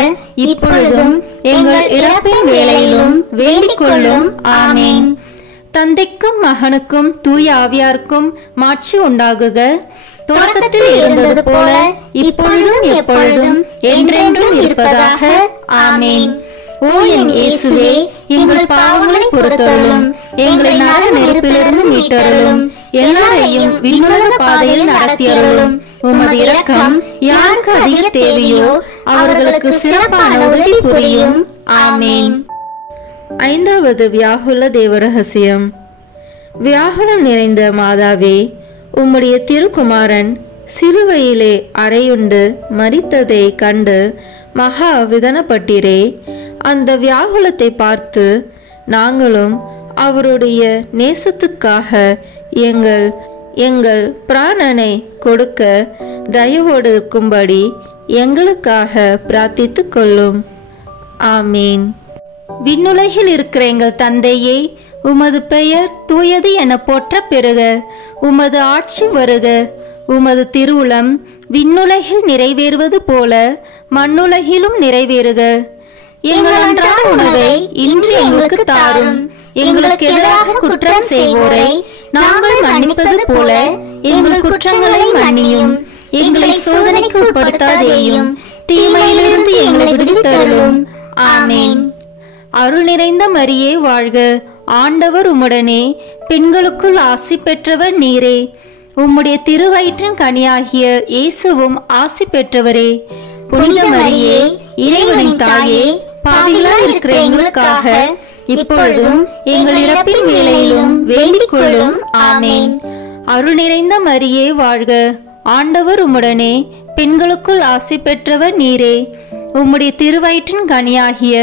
இப்பொழுதும் எங்கள் இறப்பின் வேளையிலும் வேண்டிக் கொள்ளும். ஆமேன். தந்தைக்கும் மகனுக்கும் தூய ஆவியாருக்கும் மாட்சி உண்டாகுக. தொடக்கத்தில் இருந்தது போல இப்பொழுதும் எப்பொழுதும் என்றென்றும் இருப்பதாக. ஆமேன். ஓ என் இயேசுவே, எங்கள் பாவங்களை பொறுத்தருளும், எங்களை நரக நெருப்பிலிருந்து மீட்டருளும், எல்லாரையும் விண்ணுலக பாதையில் நடத்தியருளும். உமது இரக்கம் யாருக்கு அதிக தேவையோ அவர்களுக்கு சிறப்பான உதவி புரியும். ஆமேன். ஐந்தாவது வியாகுல தேவரகசியம். வியாகுலம் நிறைந்த மாதாவே, உம்முடைய திருக்குமாரன் சிலுவையிலே அறையுண்டு மரித்ததை கண்டு மகா விதனப்பட்டீரே. அந்த வியாகுலத்தை பார்த்து நாங்களும் அவருடைய நேசத்துக்காக எங்கள் பிராணனை கொடுக்க தயவோடு இருக்கும்படி எங்களுக்காக பிரார்த்தித்து கொள்ளும். ஆமீன். விண்ணுலகில் இருக்கிற எங்கள் தந்தையே, உமது பெயர் தூயது என போற்ற பெறுக. உமது ஆட்சி வருக. உமது திருவுளம் விண்ணுலகில் நிறைவேறுவது போல மண்ணுலகிலும் நிறைவேறுக. எங்கள் அன்றாட உணவை இன்று எங்களுக்கு தாரும். எங்களுக்கு எதிராக குற்றம் செய்வோரை நாங்கள் மன்னிப்பது போல எங்கள் குற்றங்களை மன்னியும். எங்களை சோதனைக்கு உட்படுத்தாதேயும், தீமையிலிருந்து எங்களை விடுவித்தருளும். ஆமேன். அருள் நிறைந்த மரியே வாழ்க. ஆண்டவர் உம்முடனே, பெண்களுக்குள் ஆசி பெற்றவர் நீரே. உம்முடைய திருவயிற்றின் கனியாகிய இயேசுவும் ஆசி பெற்றவரே. புனித மரியே, இறைவனின் தாயே, பாவிகளாய் இருக்கிற எங்களுக்காக இப்பொழுதும் எங்கள் இறப்பின் வேளையிலும் வேண்டிக் கொள்ளும். ஆமேன். அருள் நிறைந்த மரியே வாழ்க. ஆண்டவர் உம்முடனே, பெண்களுக்குள் ஆசி பெற்றவர் நீரே. உம்முடைய திருவயிற்றின் கனியாகிய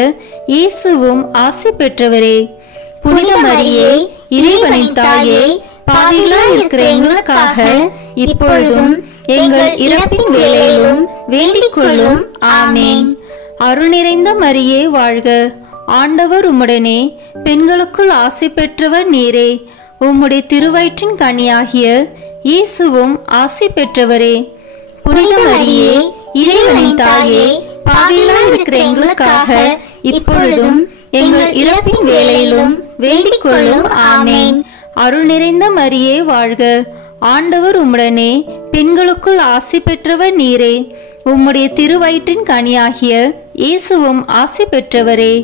இயேசுவும் ஆசி பெற்றவரே. புனித மரியே, இறைவனின் தாயே, பாவிகளாய் இருக்கிற எங்களுக்காக இப்பொழுதும் எங்கள் இறப்பின் வேளையிலும் வேண்டிக் கொள்ளும். ஆமேன். அருள் நிறைந்த மரியே வாழ்க. ஆண்டவர் உம்முடனே, பெண்களுக்குள் ஆசி பெற்றவர் நீரே. உம்முடைய திருவயிற்றின் கனியாகிய இயேசுவும் ஆசி பெற்றவரே. புனித மரியே, இறைவனின் தாயே, பாவிகளாய் இருக்கிற எங்களுக்காக இப்பொழுதும் எங்கள் இறப்பின் வேளையிலும் வேண்டிக் கொள்ளும். ஆமேன். அருள் நிறைந்த மரியே வாழ்க. ஆண்டவர் உம்முடனே, பெண்களுக்குள் ஆசி பெற்றவர் நீரே. உம்முடைய திருவயிற்றின் கனியாகிய இயேசுவும் ஆசி பெற்றவரே.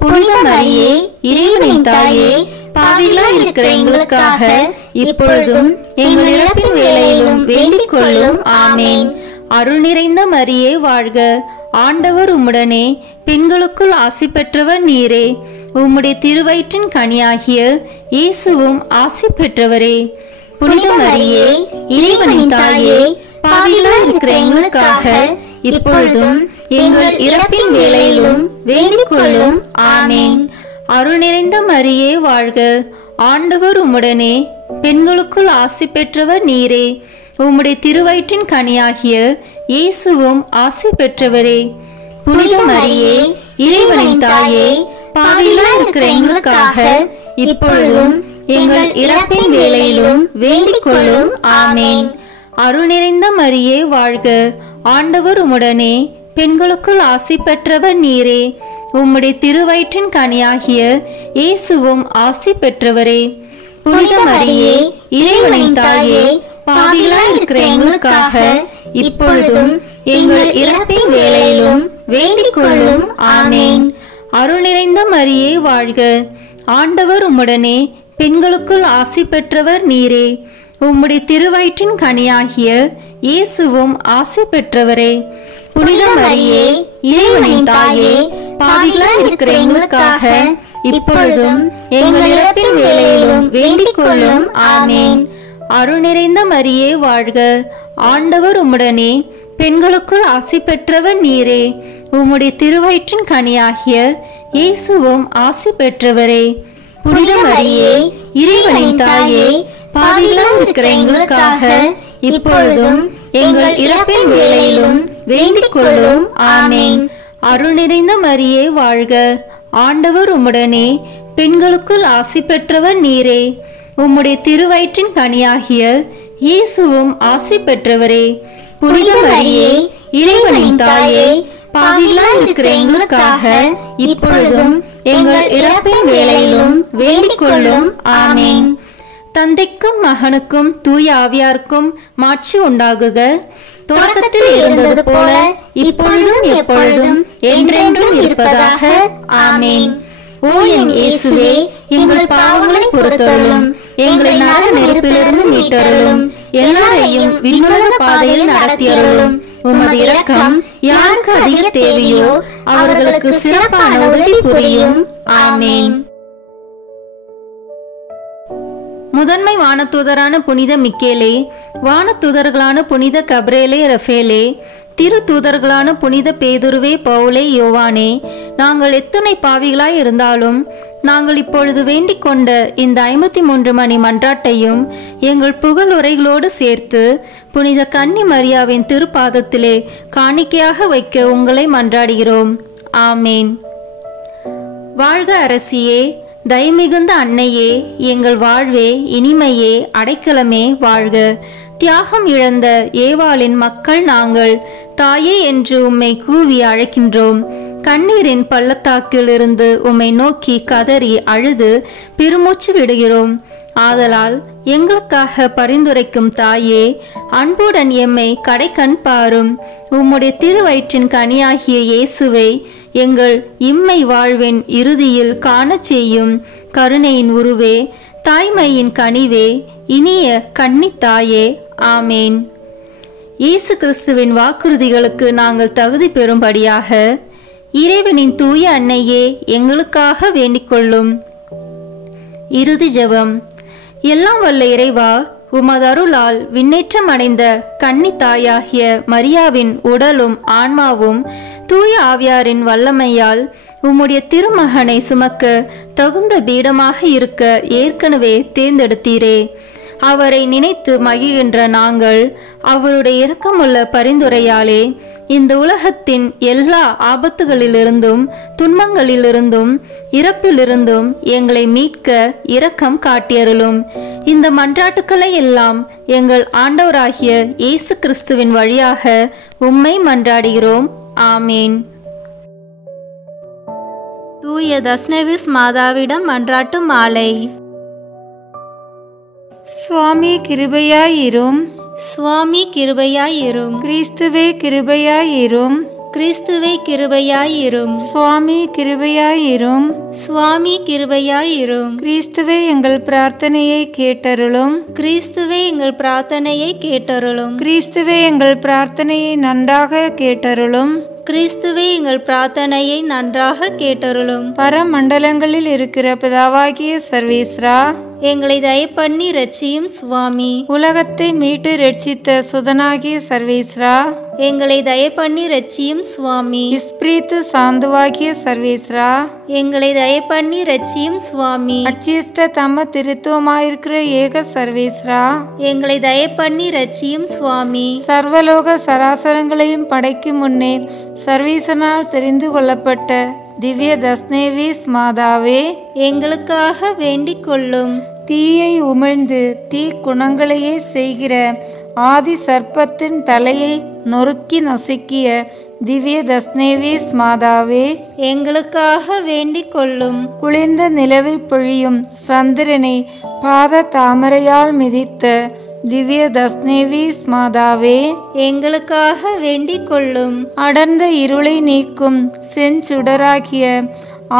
புனித மரியே, இறைவனின் தாயே, பாவிகளாய் இருக்கிற எங்களுக்காக இப்பொழுதும் எங்கள் இறப்பின் வேளையிலும் வேண்டிக் கொள்ளும். ஆமேன். அருள் நிறைந்த மரியே வாழ்க. ஆண்டவர் உம்முடனே, பெண்களுக்குள் ஆசி பெற்றவர் நீரே. உம்முடைய திருவயிற்றின் கனியாகிய இயேசுவும் ஆசி பெற்றவரே. புனித மரியே, இறைவனின் தாயே, பாவிகளாய் இருக்கிற எங்களுக்காக இப்பொழுதும் எங்கள் இறப்பின் வேளையிலும் வேண்டிக் கொள்ளும். ஆமேன். அருள் நிறைந்த மரியே வாழ்க. ஆண்டவர் உம்முடனே, பெண்களுக்குள் ஆசி பெற்றவர் நீரே. உம்முடைய திருவயிற்றின் கனியாகிய இயேசுவும் ஆசி பெற்றவரே. புனித மரியே, இறைவனின் தாயே, பாவிகளாய் இருக்கிற எங்களுக்காக இப்பொழுதும் எங்கள் இறப்பின் வேளையிலும் வேண்டிக் கொள்ளும். ஆமேன். அருள் நிறைந்த மரியே வாழ்க. ஆண்டவர் உம்முடனே, பெண்களுக்குள் ஆசி பெற்றவர் நீரே. உம்முடைய திருவயிற்றின் கனியாகிய இயேசுவும் ஆசி பெற்றவரே. புனித மரியே, இறைவனின் தாயே, பாவிகளாய் இருக்கிற எங்களுக்காக இப்பொழுதும் எங்கள் இறப்பின் வேளையிலும் வேண்டிக் கொள்ளும். ஆமேன். அருள் நிறைந்த மரியே வாழ்க. ஆண்டவர் உம்முடனே, பெண்களுக்குள் ஆசி பெற்றவர் நீரே. உம்முடைய திருவயிற்றின் கனியாகிய இயேசுவும் ஆசி பெற்றவரே. புனித மரியே, இறைவனின் தாயே, பாவிகளாய் இருக்கிற எங்களுக்காக இப்பொழுதும் எங்கள் இறப்பின் வேளையிலும் வேண்டிக் கொள்ளும். ஆமேன். அருள் நிறைந்த மரியே வாழ்க. ஆண்டவர் உம்முடனே, பெண்களுக்குள் ஆசி பெற்றவர் நீரே. உம்முடைய திருவயிற்றின் கனியாகிய இயேசுவும் ஆசி பெற்றவரே. புனித மரியே, இறைவனின் தாயே, பாவிகளாய் இருக்கிற எங்களுக்காக இப்பொழுதும் எங்கள் இறப்பின் வேளையிலும் வேண்டிக் கொள்ளும். ஆமேன். அருள் நிறைந்த மரியே வாழ்க. ஆண்டவர் உம்முடனே, பெண்களுக்குள் ஆசி பெற்றவர் நீரே. உம்முடைய திருவயிற்றின் கனியாகிய இயேசுவும் ஆசி பெற்றவரே. புனித மரியே, இறைவனின் தாயே, பாவிகளாய் இருக்கிற எங்களுக்காக இப்பொழுதும் எங்கள் இறப்பின் வேளையிலும் வேண்டிக் கொள்ளும். ஆமேன். தந்தைக்கும் மகனுக்கும் தூய ஆவியாருக்கும் மாட்சி உண்டாகுக. தொடக்கத்தில் இருந்தது போல இப்பொழுதும் எப்பொழுதும் என்றென்றும் இருப்பதாக. ஆமேன். ஓ என் இயேசுவே, எங்கள் பாவங்களை பொறுத்தருளும், எங்களை நரக நெருப்பிலிருந்து மீட்டருளும், எல்லாரையும் விண்ணுலக பாதையில் நடத்தியருளும். உமது இரக்கம் யாருக்கு அதிக தேவையோ அவர்களுக்கு சிறப்பான உதவி புரியும். ஆமேன். முதன்மை வானதூதரான புனித மிக்கேலே, வானதூதர்களான புனித கப்ரேலே, ரஃபேலே, திரு தூதர்களான புனித பேதுருவே, பவுலே, யோவானே, நாங்கள் எத்துணை பாவிகளாய் இருந்தாலும் நாங்கள் இப்பொழுது வேண்டிக் கொண்ட இந்த 53 மணி மன்றாட்டையும் எங்கள் புகழுரைகளோடு சேர்த்து புனித கன்னி மரியாவின் திருப்பாதத்திலே காணிக்கையாக வைக்க உங்களை மன்றாடுகிறோம். ஆமேன். வாழ்க அரசியே, தயமிகுந்த அன்னையே, எங்கள் வாழ்வே, இனிமையே, அடைக்கலமே, வாழ்க. தியாகம் இழந்த ஏவாளின் மக்கள் நாங்கள். தாயே என்று உம்மை கூவி அழைக்கின்றோம். கண்ணீரின் பள்ளத்தாக்கில் இருந்து உம்மை நோக்கி கதறி அழுது பெருமூச்சு விடுகிறோம். ஆதலால் எங்களுக்காக பரிந்துரைக்கும் தாயே, அன்புடன் எம்மை கடைக்கண் பாரும். உம்முடைய திருவயிற்றின் கனியாகிய இயேசுவை எங்கள் இம்மை வாழ்வின் இறுதியில் காணச் செய்யும். கருணையின் உருவே, தாய்மையின் கனிவே, இனிய கன்னித்தாயே. ஆமேன். இயேசு கிறிஸ்துவின் வாக்குறுதிகளுக்கு நாங்கள் தகுதி பெறும்படியாக இறைவனின் தூய அன்னையே, எங்களுக்காக வேண்டிக் கொள்ளும். இறுதி ஜெபம். எல்லாம் வல்ல இறைவா, உமது அருளால் விண்ணேற்றம் அடைந்த கன்னி தாயாகிய மரியாவின் உடலும் ஆன்மாவும் தூய ஆவியாரின் வல்லமையால் உம்முடைய திருமகனை சுமக்க தகுந்த பீடமாக இருக்க ஏற்கனவே தேர்ந்தெடுத்தீரே. அவரை நினைத்து மகிழ்கின்ற நாங்கள் அவருடைய இரக்கமுள்ள பரிந்துரையாலே இந்த உலகத்தின் எல்லா ஆபத்துகளிலிருந்தும் துன்பங்களிலிருந்தும் இறப்பிலிருந்தும் எங்களை மீட்க இரக்கம் காட்டியருளும். இந்த மன்றாட்டுக்களை எல்லாம் எங்கள் ஆண்டவராகிய இயேசு கிறிஸ்துவின் வழியாக உம்மை மன்றாடுகிறோம். ஆமேன். தூய தஸ்னவிஸ் மாதாவிடம் மன்றாட்டு மாலை. சுவாமி கிருபையாயிரும். சுவாமி கிருபையாயிரும். கிறிஸ்துவே கிருபையாயிரும். கிறிஸ்துவே கிருபையாயிரும். சுவாமி கிருபையாயிரும். சுவாமி கிருபையாயிரும். கிறிஸ்துவே எங்கள் பிரார்த்தனையை கேட்டருளும். கிறிஸ்துவே எங்கள் பிரார்த்தனையை கேட்டருளும். கிறிஸ்துவே எங்கள் பிரார்த்தனையை நன்றாக கேட்டருளும். கிறிஸ்துவே எங்கள் பிரார்த்தனையை நன்றாக கேட்டருளும். பரமண்டலங்களில் இருக்கிற பிதாவாகிய சர்வேஸ்வரா, எங்களை தயப்பண்ணி ரட்சியும் சுவாமி. உலகத்தை மீட்டு ரட்சித்த சுதனாகிய சர்வேஸ்வரா, எங்களை தயப்பண்ணி ரட்சியும் சுவாமி. இஸ்பிரித்து சாந்துவாகிய சர்வேஸ்வரா, எங்களை தயப்பண்ணி ரட்சியும் சுவாமி. அச்சிஷ்ட தம திருத்துவமாயிருக்கிற ஏக சர்வேஸ்வரா, எங்களை தயப்பண்ணி ரட்சியும் சுவாமி. சர்வலோக சராசரங்களையும் படைக்கும் முன்னே சர்வீசனால் தெரிந்து கொள்ளப்பட்ட திவ்ய தஸ்னேவிஸ் மாதாவே, எங்களுக்காக வேண்டிக் கொள்ளும். தீயை உமிழ்ந்து தீ குணங்களையே செய்கிற ஆதி சர்ப்பத்தின் தலையை நொறுக்கி நசுக்கிய திவ்ய தஸ்னேவிஸ் மாதாவே எங்களுக்காக வேண்டிக் கொள்ளும். குளிர்ந்த நிலவை பொழியும் சந்திரனை பாத தாமரையால் மிதித்த திவ்ய தஸ்னேவிஸ் மாதாவே எங்களுக்காக வேண்டிக் கொள்ளும். அடர்ந்த இருளை நீக்கும் செஞ்சுடராகிய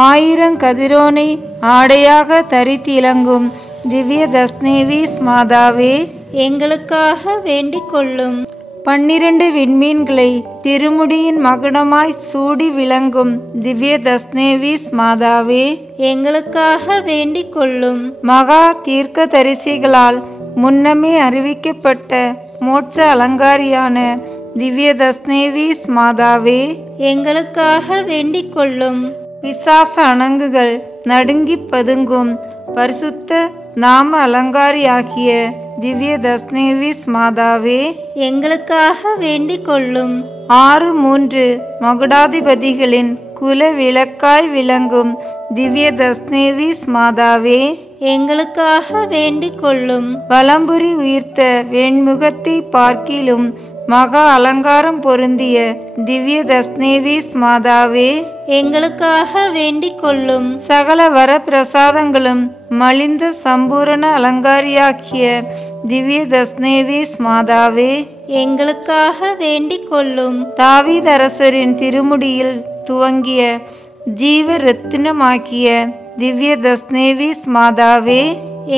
1000 கதிரோனை ஆடையாக தரித்திலங்கும் திவ்ய தஸ்னேவிஸ் மாதாவே எங்களுக்காக வேண்டிக் கொள்ளும். 12 விண்மீன்களை திருமுடியின் மகுடமாய் சூடி விளங்கும் திவ்ய தஸ்னேவிஸ் மாதாவே எங்களுக்காக வேண்டிக் கொள்ளும். மகா தீர்க்க தரிசிகளால் முன்னமே அறிவிக்கப்பட்ட மோட்ச அலங்காரியான திவ்ய தஸ்னேவிஸ் மாதாவே எங்களுக்காக வேண்டிக் கொள்ளும். விசாச அணங்குகள் நடுங்கி பதுங்கும் பரிசுத்த நாம அலங்காரியாகிய திவ்ய தஸ்னேவிஸ் மாதாவே எங்களுக்காக வேண்டிக் கொள்ளும். 6 மகுடாதிபதிகளின் குல விளக்காய் விளங்கும் திவ்ய தஸ்னேவிஸ் மாதாவே எங்களுக்காக வேண்டிக் கொள்ளும். வலம்புரி உயிர்த்த வெண்முகத்தை பார்க்கிலும் மகா அலங்காரம் பொருந்திய திவ்ய தஸ்னேவிஸ் மாதாவே எங்களுக்காக வேண்டிக் கொள்ளும். சகல வரப்பிரசாதங்களும் மலிந்த சம்பூரண அலங்காரியாக்கிய திவ்ய தஸ்னேவிஸ் மாதாவே எங்களுக்காக வேண்டிக் கொள்ளும். தாவீதரசரின் திருமுடியில் துவங்கிய ஜீவ ரத்தினமாக்கிய திவ்ய தஸ்னேவிஸ் மாதாவே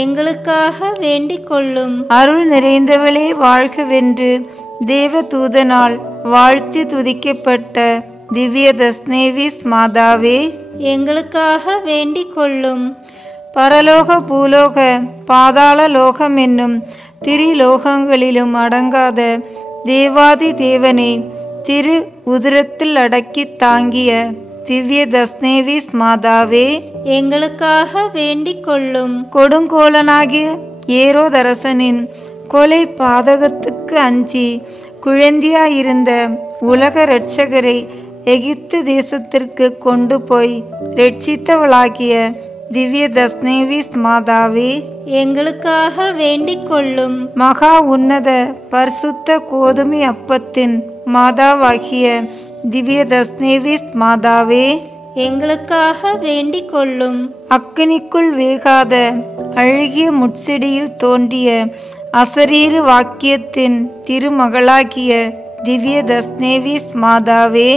எங்களுக்காக வேண்டிக் கொள்ளும். அருள் நிறைந்தவளே வாழ்கவென்று தேவதூதனால் வாழ்த்தி துதிக்கப்பட்ட திவ்ய தஸ்னேவிஸ் மாதாவே எங்களுக்காக வேண்டிக் கொள்ளும். பரலோக பூலோக பாதாள லோகம் என்னும் திரிலோகங்களிலும் அடங்காத தேவாதி தேவனை திரு உதிரத்தில் அடக்கி தாங்கிய திவ்ய தஸ்னேவிஸ் மாதாவே எங்களுக்காக வேண்டிக் கொள்ளும். கொடுங்கோலனாகிய ஏரோதரசனின் கொலை பாதகத்துக்கு அஞ்சி குழந்தையாயிருந்த உலக இரட்சகரை எகிப்து தேசத்திற்கு கொண்டு போய் இரட்சித்தவளாகிய திவ்ய தஸ்னேவிஸ் மாதாவே எங்களுக்காக வேண்டிக் கொள்ளும். மகா உன்னத பரிசுத்த கோதுமை அப்பத்தின் மாதாவாகிய திவ்ய தஸ்னேவிஸ் மாதாவே எங்களுக்காக வேண்டிக் கொள்ளும். அக்கினிக்குள் வேகாத அழகிய முட்செடியில் தோன்றிய அசரீரு வாக்கியத்தின் திருமகளாகிய திவ்ய தஸ்னேவிஸ் மாதாவே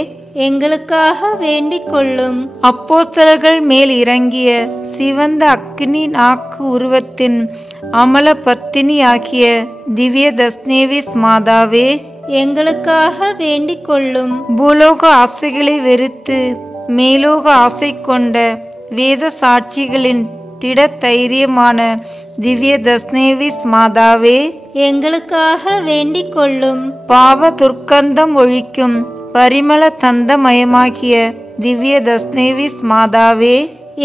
எங்களுக்காக வேண்டிக் கொள்ளும். அப்போஸ்தலர்கள் மேல் இறங்கிய சிவந்த அக்கினி நாக்கு உருவத்தின் அமல பத்தினி ஆகிய திவ்ய தஸ்னேவிஸ் மாதாவே எங்களுக்காக வேண்டிக் கொள்ளும். பூலோக ஆசைகளை வெறுத்து மேலோக ஆசை கொண்ட வேத சாட்சிகளின் திட தைரியமான திவ்ய தஸ்னேவிஸ் மாதாவே எங்களுக்காக வேண்டிக் கொள்ளும். பாவ துர்க்கந்தம் ஒழிக்கும் பரிமள தந்தமயமாகிய திவ்ய தஸ்னேவிஸ் மாதாவே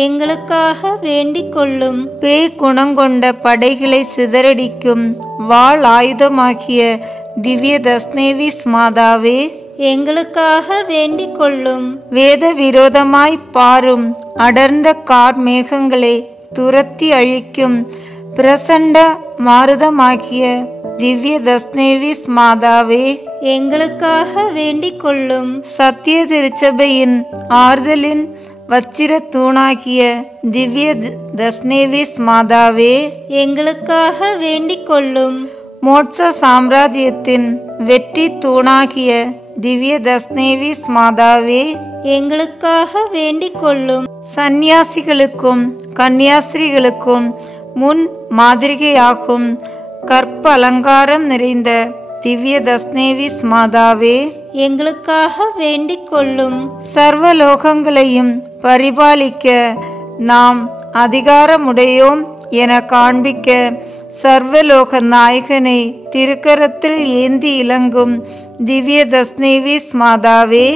எங்களுக்காக வேண்டிக் கொள்ளும். பேய் குணங்கொண்ட படைகளை சிதறடிக்கும் வாள் ஆயுதமாகிய திவ்ய தஸ்னேவிஸ் மாதாவே எங்களுக்காக வேண்டிக் கொள்ளும். வேத விரோதமாய் பாரும் அடர்ந்த கார் மேகங்களை துரத்தி அழிக்கும் பிரசண்ட மாருதமாகிய திவ்ய தஸ்னேவிஸ் மாதாவே எங்களுக்காக வேண்டிக் கொள்ளும். சத்திய திருச்சபையின் ஆறுதலின் வச்சிர தூணாகிய திவ்ய தஸ்னேவிஸ் மாதாவே எங்களுக்காக வேண்டிக் கொள்ளும். மோட்ச சாம்ராஜ்யத்தின் வெற்றி தூணாகிய திவ்ய தஸ்னேவிஸ் மாதாவே எங்களுக்காக வேண்டிக் கொள்ளும். சந்நியாசிகளுக்கும் கன்னியாஸ்திரிகளுக்கும் முன் மாதிரிகையாகும் கற்ப அலங்காரம் நிறைந்த திவ்ய தஸ்னேவிஸ் மாதாவே எங்களுக்காக வேண்டிக் கொள்ளும். சர்வலோகங்களையும் பரிபாலிக்க நாம் அதிகாரமுடையோம் என காண்பிக்க சர்வலோக நாயகனை திருக்கரத்தில் ஏந்தி இலங்கும் திவ்ய தஸ்னேவிஸ் மாதாவே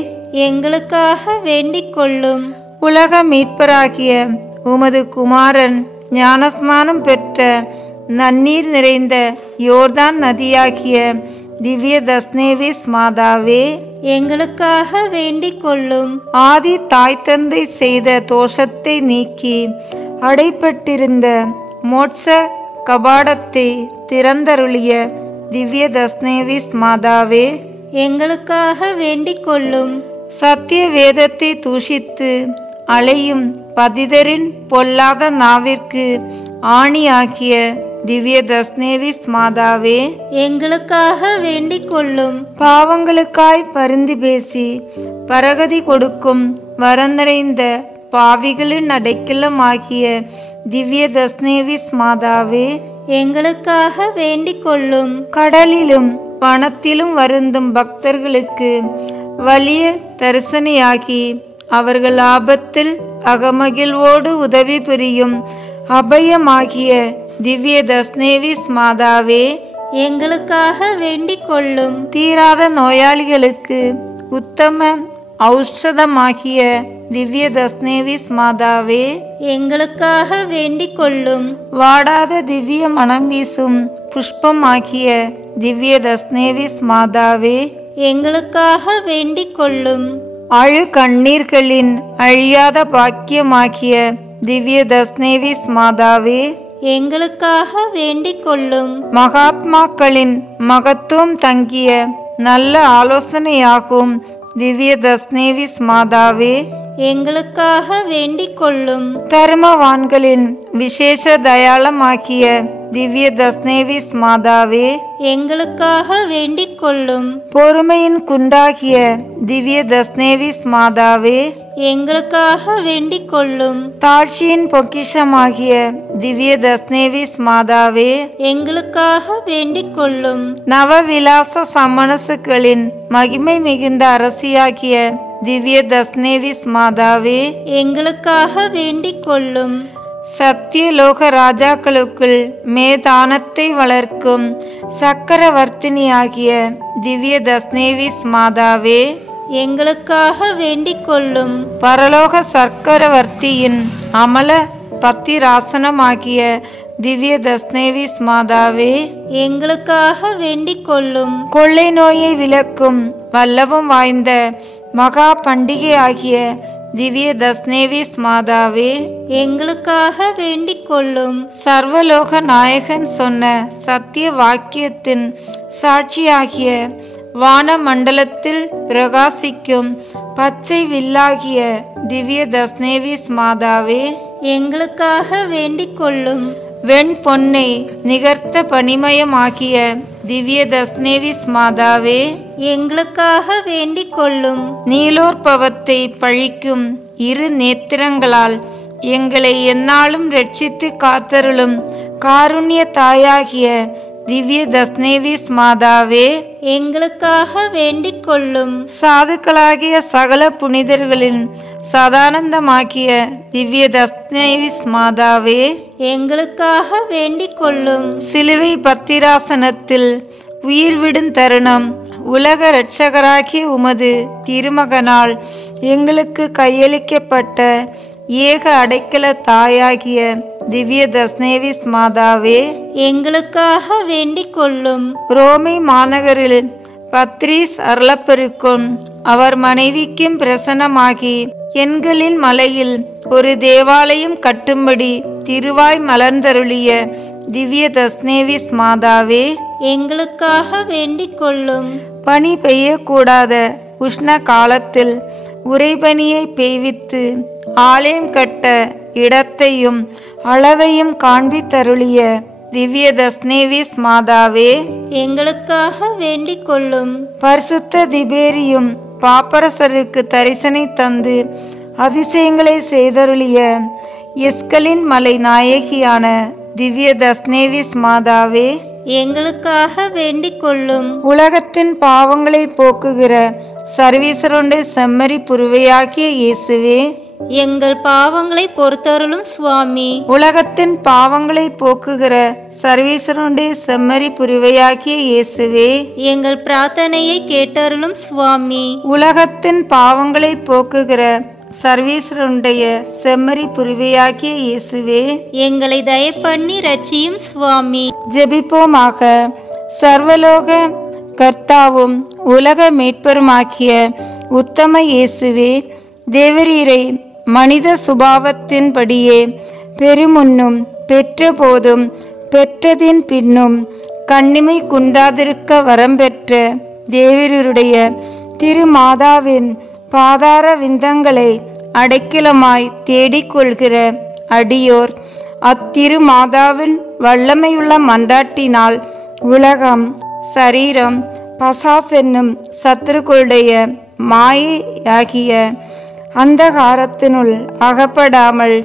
எங்களுக்காக வேண்டிக் கொள்ளும். உலக மீட்பராகிய உமது குமாரன் ஞானஸ்நானம் பெற்ற நன்னீர் நிறைந்த யோர்தான் நதியாகிய திவ்ய தஸ்னேவிஸ் மாதாவே எங்களுக்காக வேண்டிக் கொள்ளும். ஆதி தாய் தந்தை செய்த தோஷத்தை நீக்கி அடைப்பட்டிருந்த மோட்ச கபாடத்தை திறந்தருளிய திவ்ய தஸ்னேவிஸ் மாதாவே எங்களுக்காக வேண்டிக் கொள்ளும். சத்திய வேதத்தை தூஷித்து அலையும் பதிதரின் பொல்லாத நாவிற்கு ஆணியாகிய திவ்ய தஸ்நேவிஸ் மாதாவே, எங்களுக்காக வேண்டிக் கொள்ளும். பாவங்களுக்காய் பரிந்து பேசி பரகதி கொடுக்கும் வரந்தடைந்த பாவிகளின் அடைக்கலமாகிய திவ்ய தஸ்நேவிஸ் மாதாவே, எங்களுக்காக வேண்டிக் கொள்ளும். கடலிலும் வனத்திலும் வருந்தும் பக்தர்களுக்கு வலிய தரிசனையாகி அவர்கள் ஆபத்தில் அகமகிழ்வோடு உதவி புரியும் அபயமாகிய திவ்ய தஸ்நேவிஸ் மாதாவே, எங்களுக்காக வேண்டிக் கொள்ளும். தீராத நோயாளிகளுக்கு உத்தம ஔஷதமாகிய திவ்ய தஸ்நேவிஸ் மாதாவே, எங்களுக்காக வேண்டிக் கொள்ளும். வாடாத திவ்ய மனம் வீசும் புஷ்பமாகிய திவ்ய தஸ்நேவிஸ் மாதாவே, எங்களுக்காக வேண்டிக் கொள்ளும். அழு கண்ணீர்களின் அழியாத பாக்கியமாகிய திவ்ய தஸ்நேவிஸ் மாதாவே, எங்களுக்காக வேண்டிக் கொள்ளும். மகாத்மாக்களின் மகத்துவம் தங்கிய நல்ல ஆலோசனையாகும் திவ்ய தஸ்நேவிஸ் மாதாவே, எங்களுக்காக வேண்டிக் கொள்ளும். தர்மவான்களின் விசேஷ தயாளமாகிய திவ்ய தஸ்நேவிஸ் மாதாவே, எங்களுக்காக வேண்டிக் கொள்ளும். பொறுமையின் குண்டாகிய திவ்ய தஸ்நேவிஸ் மாதாவே, எங்களுக்காக வேண்டிக் கொள்ளும். தாட்சியின் பொக்கிஷமாகிய திவ்ய தஸ்நேவிஸ் மாதாவே, எங்களுக்காக வேண்டிக் கொள்ளும். நவவிலாச சமணசுகளின் மகிமை மிகுந்த அரசியாகிய திவ்ய தஸ்நேவிஸ் மாதாவே, எங்களுக்காக வேண்டிக் கொள்ளும். சத்தியலோக ராஜாக்களுக்குள் மேதானத்தை வளர்க்கும் சக்கரவர்த்தினியாகிய திவ்ய தஸ்நேவிஸ் மாதாவே, எங்களுக்காக வேண்டிக் கொள்ளும். பரலோக சக்கரவர்த்தியின் அமல பத்திராசனமாகிய திவ்ய தஸ்நேவிஸ் மாதாவே, எங்களுக்காக வேண்டிக் கொள்ளும். கொள்ளை நோயை விலக்கும் வல்லபம் வாய்ந்த மகா பண்டிகை ஆகிய திவ்ய தஸ்நேவிஸ் மாதாவே, எங்களுக்காக வேண்டிக் கொள்ளும். சர்வலோக நாயகன் சொன்ன சத்திய வாக்கியத்தின் சாட்சியாகிய வான மண்டலத்தில் பிரகாசிக்கும் பச்சை வில்லாகிய திவ்ய தஸ்நேவிஸ் மாதாவே, எங்களுக்காக வேண்டிக் கொள்ளும். வெண் பொன்னை நிகர்த்த பனிமயமாகிய திவ்ய தஸ்நேவிஸ் மாதாவே, எங்களுக்காக வேண்டிக் கொள்ளும். நீலோற்பவத்தை பழிக்கும் இரு நேத்திரங்களால் எங்களை எந்நாளும் ரட்சித்து காத்தருளும் காருண்ய தாயாகிய திவ்ய தஸ்நேவிஸ் மாதாவே, எங்களுக்காக வேண்டிக் கொள்ளும். சாதுக்களாகிய சகல புனிதர்களின் சதானந்தமாகிய திவ்ய தஸ்நேவிஸ் மாதாவே, எங்களுக்காக வேண்டிக் கொள்ளும். சிலுவை பத்திராசனத்தில் உயிர் விடும் தருணம் உலக இரட்சகராகிய உமது திருமகனால் எங்களுக்கு கையளிக்கப்பட்ட ஏக அடைக்கல தாயாகிய திவ்ய தஸ்நேவிஸ் மாதாவே, எங்களுக்காக வேண்டிக் கொள்ளும். ரோமை மாநகரில் பத்ரீஸ் அருளப்பெருக்கும் அவர் மனைவிக்கும் பிரசன்னமாகி எண்களின் மலையில் ஒரு தேவாலயம் கட்டும்படி திருவாய் மலர்ந்தருளிய திவ்ய தஸ்நேவிஸ் மாதாவே, எங்களுக்காக வேண்டிக் கொள்ளும். பனி பெய்யக்கூடாத உஷ்ண காலத்தில் உறைபனியை பெய்வித்து ஆலயம் கட்ட இடத்தையும் அளவையும் காண்பித்தருளிய திவ்ய தஸ்நேவிஸ் மாதாவே, எங்களுக்காக வேண்டிக் கொள்ளும். பரிசுத்த திபேரியும் பாப்பரசருக்கு தரிசனை தந்து அதிசயங்களை செய்தருளிய எஸ்கலின் மலை நாயகியான திவ்ய தஸ்நேவிஸ் மாதாவே, எங்களுக்காக வேண்டிக் கொள்ளும். உலகத்தின் பாவங்களை போக்குகிற சர்வீசருடைய செம்மறி புருவையாகிய இயேசுவே, எங்கள் பாவங்களை பொறுத்தருளும் சுவாமி. உலகத்தின் பாவங்களை போக்குகிற சர்வீசருடைய செம்மறி புருவையாகிய இயேசுவே, எங்கள் பிரார்த்தனையை கேட்டருளும் சுவாமி. உலகத்தின் பாவங்களை போக்குகிற சர்வீசருடைய செம்மறி புருவையாகிய இயேசுவே, எங்களை தயப்பண்ணி ரட்சியும் சுவாமி. ஜெபிப்போமாக. சர்வலோக கர்த்தாவும் உலக மீட்பருமாகிய உத்தம இயேசுவே, தேவரீரை மனித சுபாவத்தின்படியே பெருமுன்னும் பெற்ற போதும் பெற்றதின் பின்னும் கண்ணிமை குண்டாதிருக்க வரம்பெற்ற தேவருடைய திருமாதாவின் பாதார விந்தங்களை அடைக்கலமாய் தேடிக்கொள்கிற அடியோர் அத்திருமாதாவின் வல்லமையுள்ள மன்றாட்டினால் உலகம், சரீரம், பசாஸ் என்னும் சத்துருக்களுடைய மாயையாகிய அந்தகாரத்தினுள் அகப்படாமல்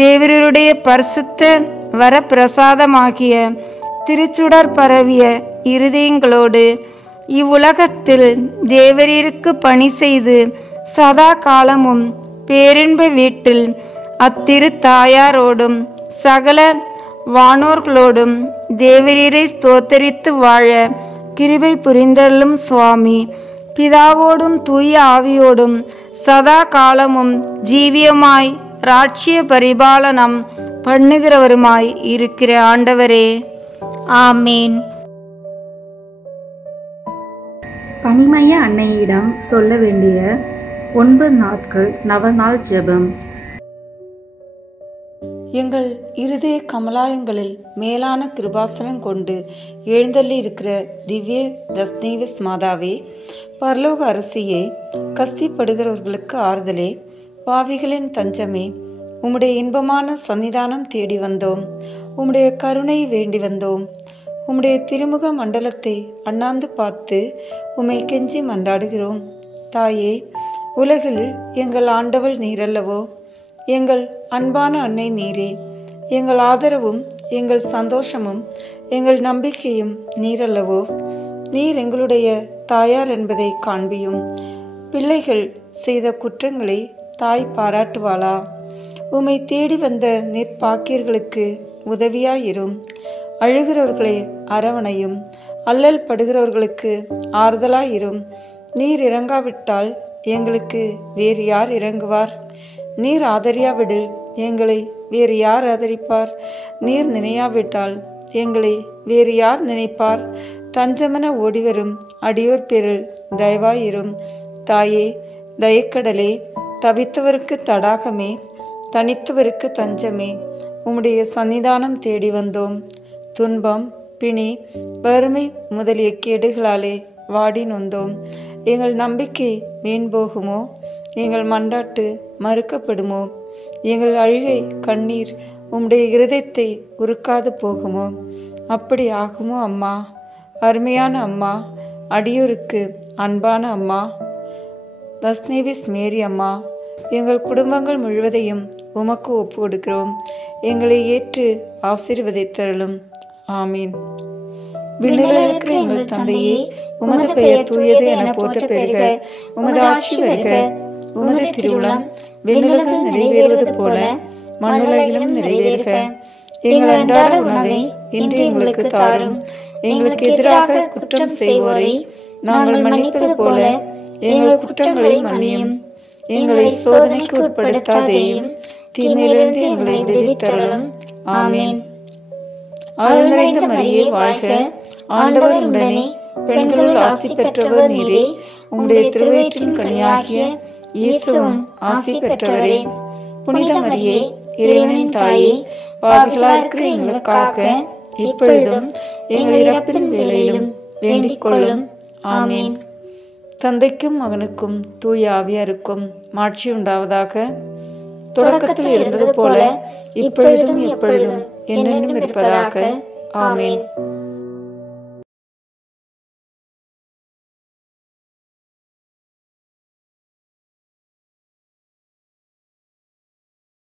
தேவருடைய பரிசுத்த வரப்பிரசாதமாகிய திருச்சுடர் பரவிய இருதயங்களோடு இவ்வுலகத்தில் தேவரீருக்கு பணி செய்து சதா காலமும் பேரின்ப வீட்டில் அத்திரு தாயாரோடும் சகல வானோர்களோடும் தேவரீரை ஸ்தோத்தரித்து வாழ கிருபை புரிந்தருளும் சுவாமி. பிதாவோடும் தூய ஆவியோடும் சதா காலமும் ஜீவியமாய் ராட்சிய பரிபாலனம் பண்ணுகிறவருமாய் இருக்கிற ஆண்டவரே, ஆமேன். பனிமய அன்னையிடம் சொல்ல வேண்டிய 9 நாட்கள் நவநாள் ஜெபம். எங்கள் இருதய கமலாயங்களில் மேலான கிருபாசனம் கொண்டு எழுந்தள்ளி இருக்கிற திவ்ய தஸ்னேவிஸ் மாதாவே, பரலோக அரசியே, கஸ்திப்படுகிறவர்களுக்கு ஆறுதலே, பாவிகளின் தஞ்சமே, உம்முடைய இன்பமான சன்னிதானம் தேடி வந்தோம். உம்முடைய கருணை வேண்டி வந்தோம். உம்முடைய திருமுக மண்டலத்தை அண்ணாந்து பார்த்து உம்மை கெஞ்சி மன்றாடுகிறோம். தாயே, உலகில் எங்கள் ஆண்டவள் நீரல்லவோ? எங்கள் அன்பான அன்னை நீரே. எங்கள் ஆதரவும் எங்கள் சந்தோஷமும் எங்கள் நம்பிக்கையும் நீரல்லவோ? நீர் எங்களுடைய தாயார் என்பதை காண்பியும். பிள்ளைகள் செய்த குற்றங்களை தாய் பாராட்டுவாளா? உம்மை தேடி வந்த நெற்பாக்கியர்களுக்கு உதவியாயிரும். அழுகிறவர்களை அரவணையும். அல்லல் படுகிறவர்களுக்கு ஆறுதலாயிரும். நீர் இறங்காவிட்டால் எங்களுக்கு வேறு யார் இறங்குவார்? நீர் ஆதரியாவிடில் எங்களை வேறு யார் ஆதரிப்பார்? நீர் நினையாவிட்டால் எங்களை வேறு யார் நினைப்பார்? தஞ்சமென ஓடிவரும் அடியோர் பேரில் தயவாயிரும். தாயே, தயக்கடலே, தவித்தவருக்கு தடாகமே, தனித்தவருக்கு தஞ்சமே, உம்முடைய சன்னிதானம் தேடி வந்தோம். துன்பம், பிணி, வறுமை முதலிய கேடுகளாலே வாடி நொந்தோம். எங்கள் நம்பிக்கை வீண் போகுமோ? எங்கள் மன்றாட்டு மறுக்கப்படுமோ? எங்கள் அழுகை கண்ணீர் உம்முடைய இருதயத்தை உருக்காது போகுமோ? அப்படி ஆகுமோ அம்மா? அருமையான அம்மா, அடியோருக்கு அன்பான அம்மா, தஸ்னேவிஸ் மேரி அம்மா, எங்கள் குடும்பங்கள் முழுவதையும் உமக்கு ஒப்பு கொடுக்கிறோம். எங்களை ஏற்று ஆசீர்வதித்தருளும். ஆமீன். விண்ணுலகில் இருக்கிற எங்கள் தந்தையே, உமது பெயர் தூயது என போற்ற பெறுக. உமது ஆட்சி வருக. உமது திருவுளம் விண்ணுலகில் நிறைவேறுவது போல மண்ணுலகிலும் நிறைவேறுக. எங்கள் அன்றாட உணவை இன்று எங்களுக்கு தாரும். எங்களுக்கு எதிராக குற்றம் செய்வோரை நாங்கள் மன்னிப்பது போல எங்கள் குற்றங்களை மன்னியும். எங்களை சோதனைக்கு உட்படுத்தாதேயும், தீமையிலிருந்து எங்களை விடுவித்தருளும். ஆமீன். அருள் நிறைந்த மரியே வாழ்க. ஆண்டவர் உடனே, பெண்களுள் ஆசி பெற்றவர் நீரே. உம்முடைய திருவயிற்றின் கனியாகிய இயேசுவும் ஆசி பெற்றவரே. புனித மரியே, இறைவனின் தாயே, பாவிகளாயிருக்கிற எங்களுக்காக இப்பொழுதும் எங்கள் இறப்பின் வேளையிலும் வேண்டிக் கொள்ளும். ஆமீன். தந்தைக்கும் மகனுக்கும் தூய ஆவியாருக்கும் மாட்சி உண்டாவதாக. தொடக்கத்தில் இருந்தது போல இப்பொழுதும் எப்பொழுதும் என்னென்னும் இருப்பதாக. ஆமீன்.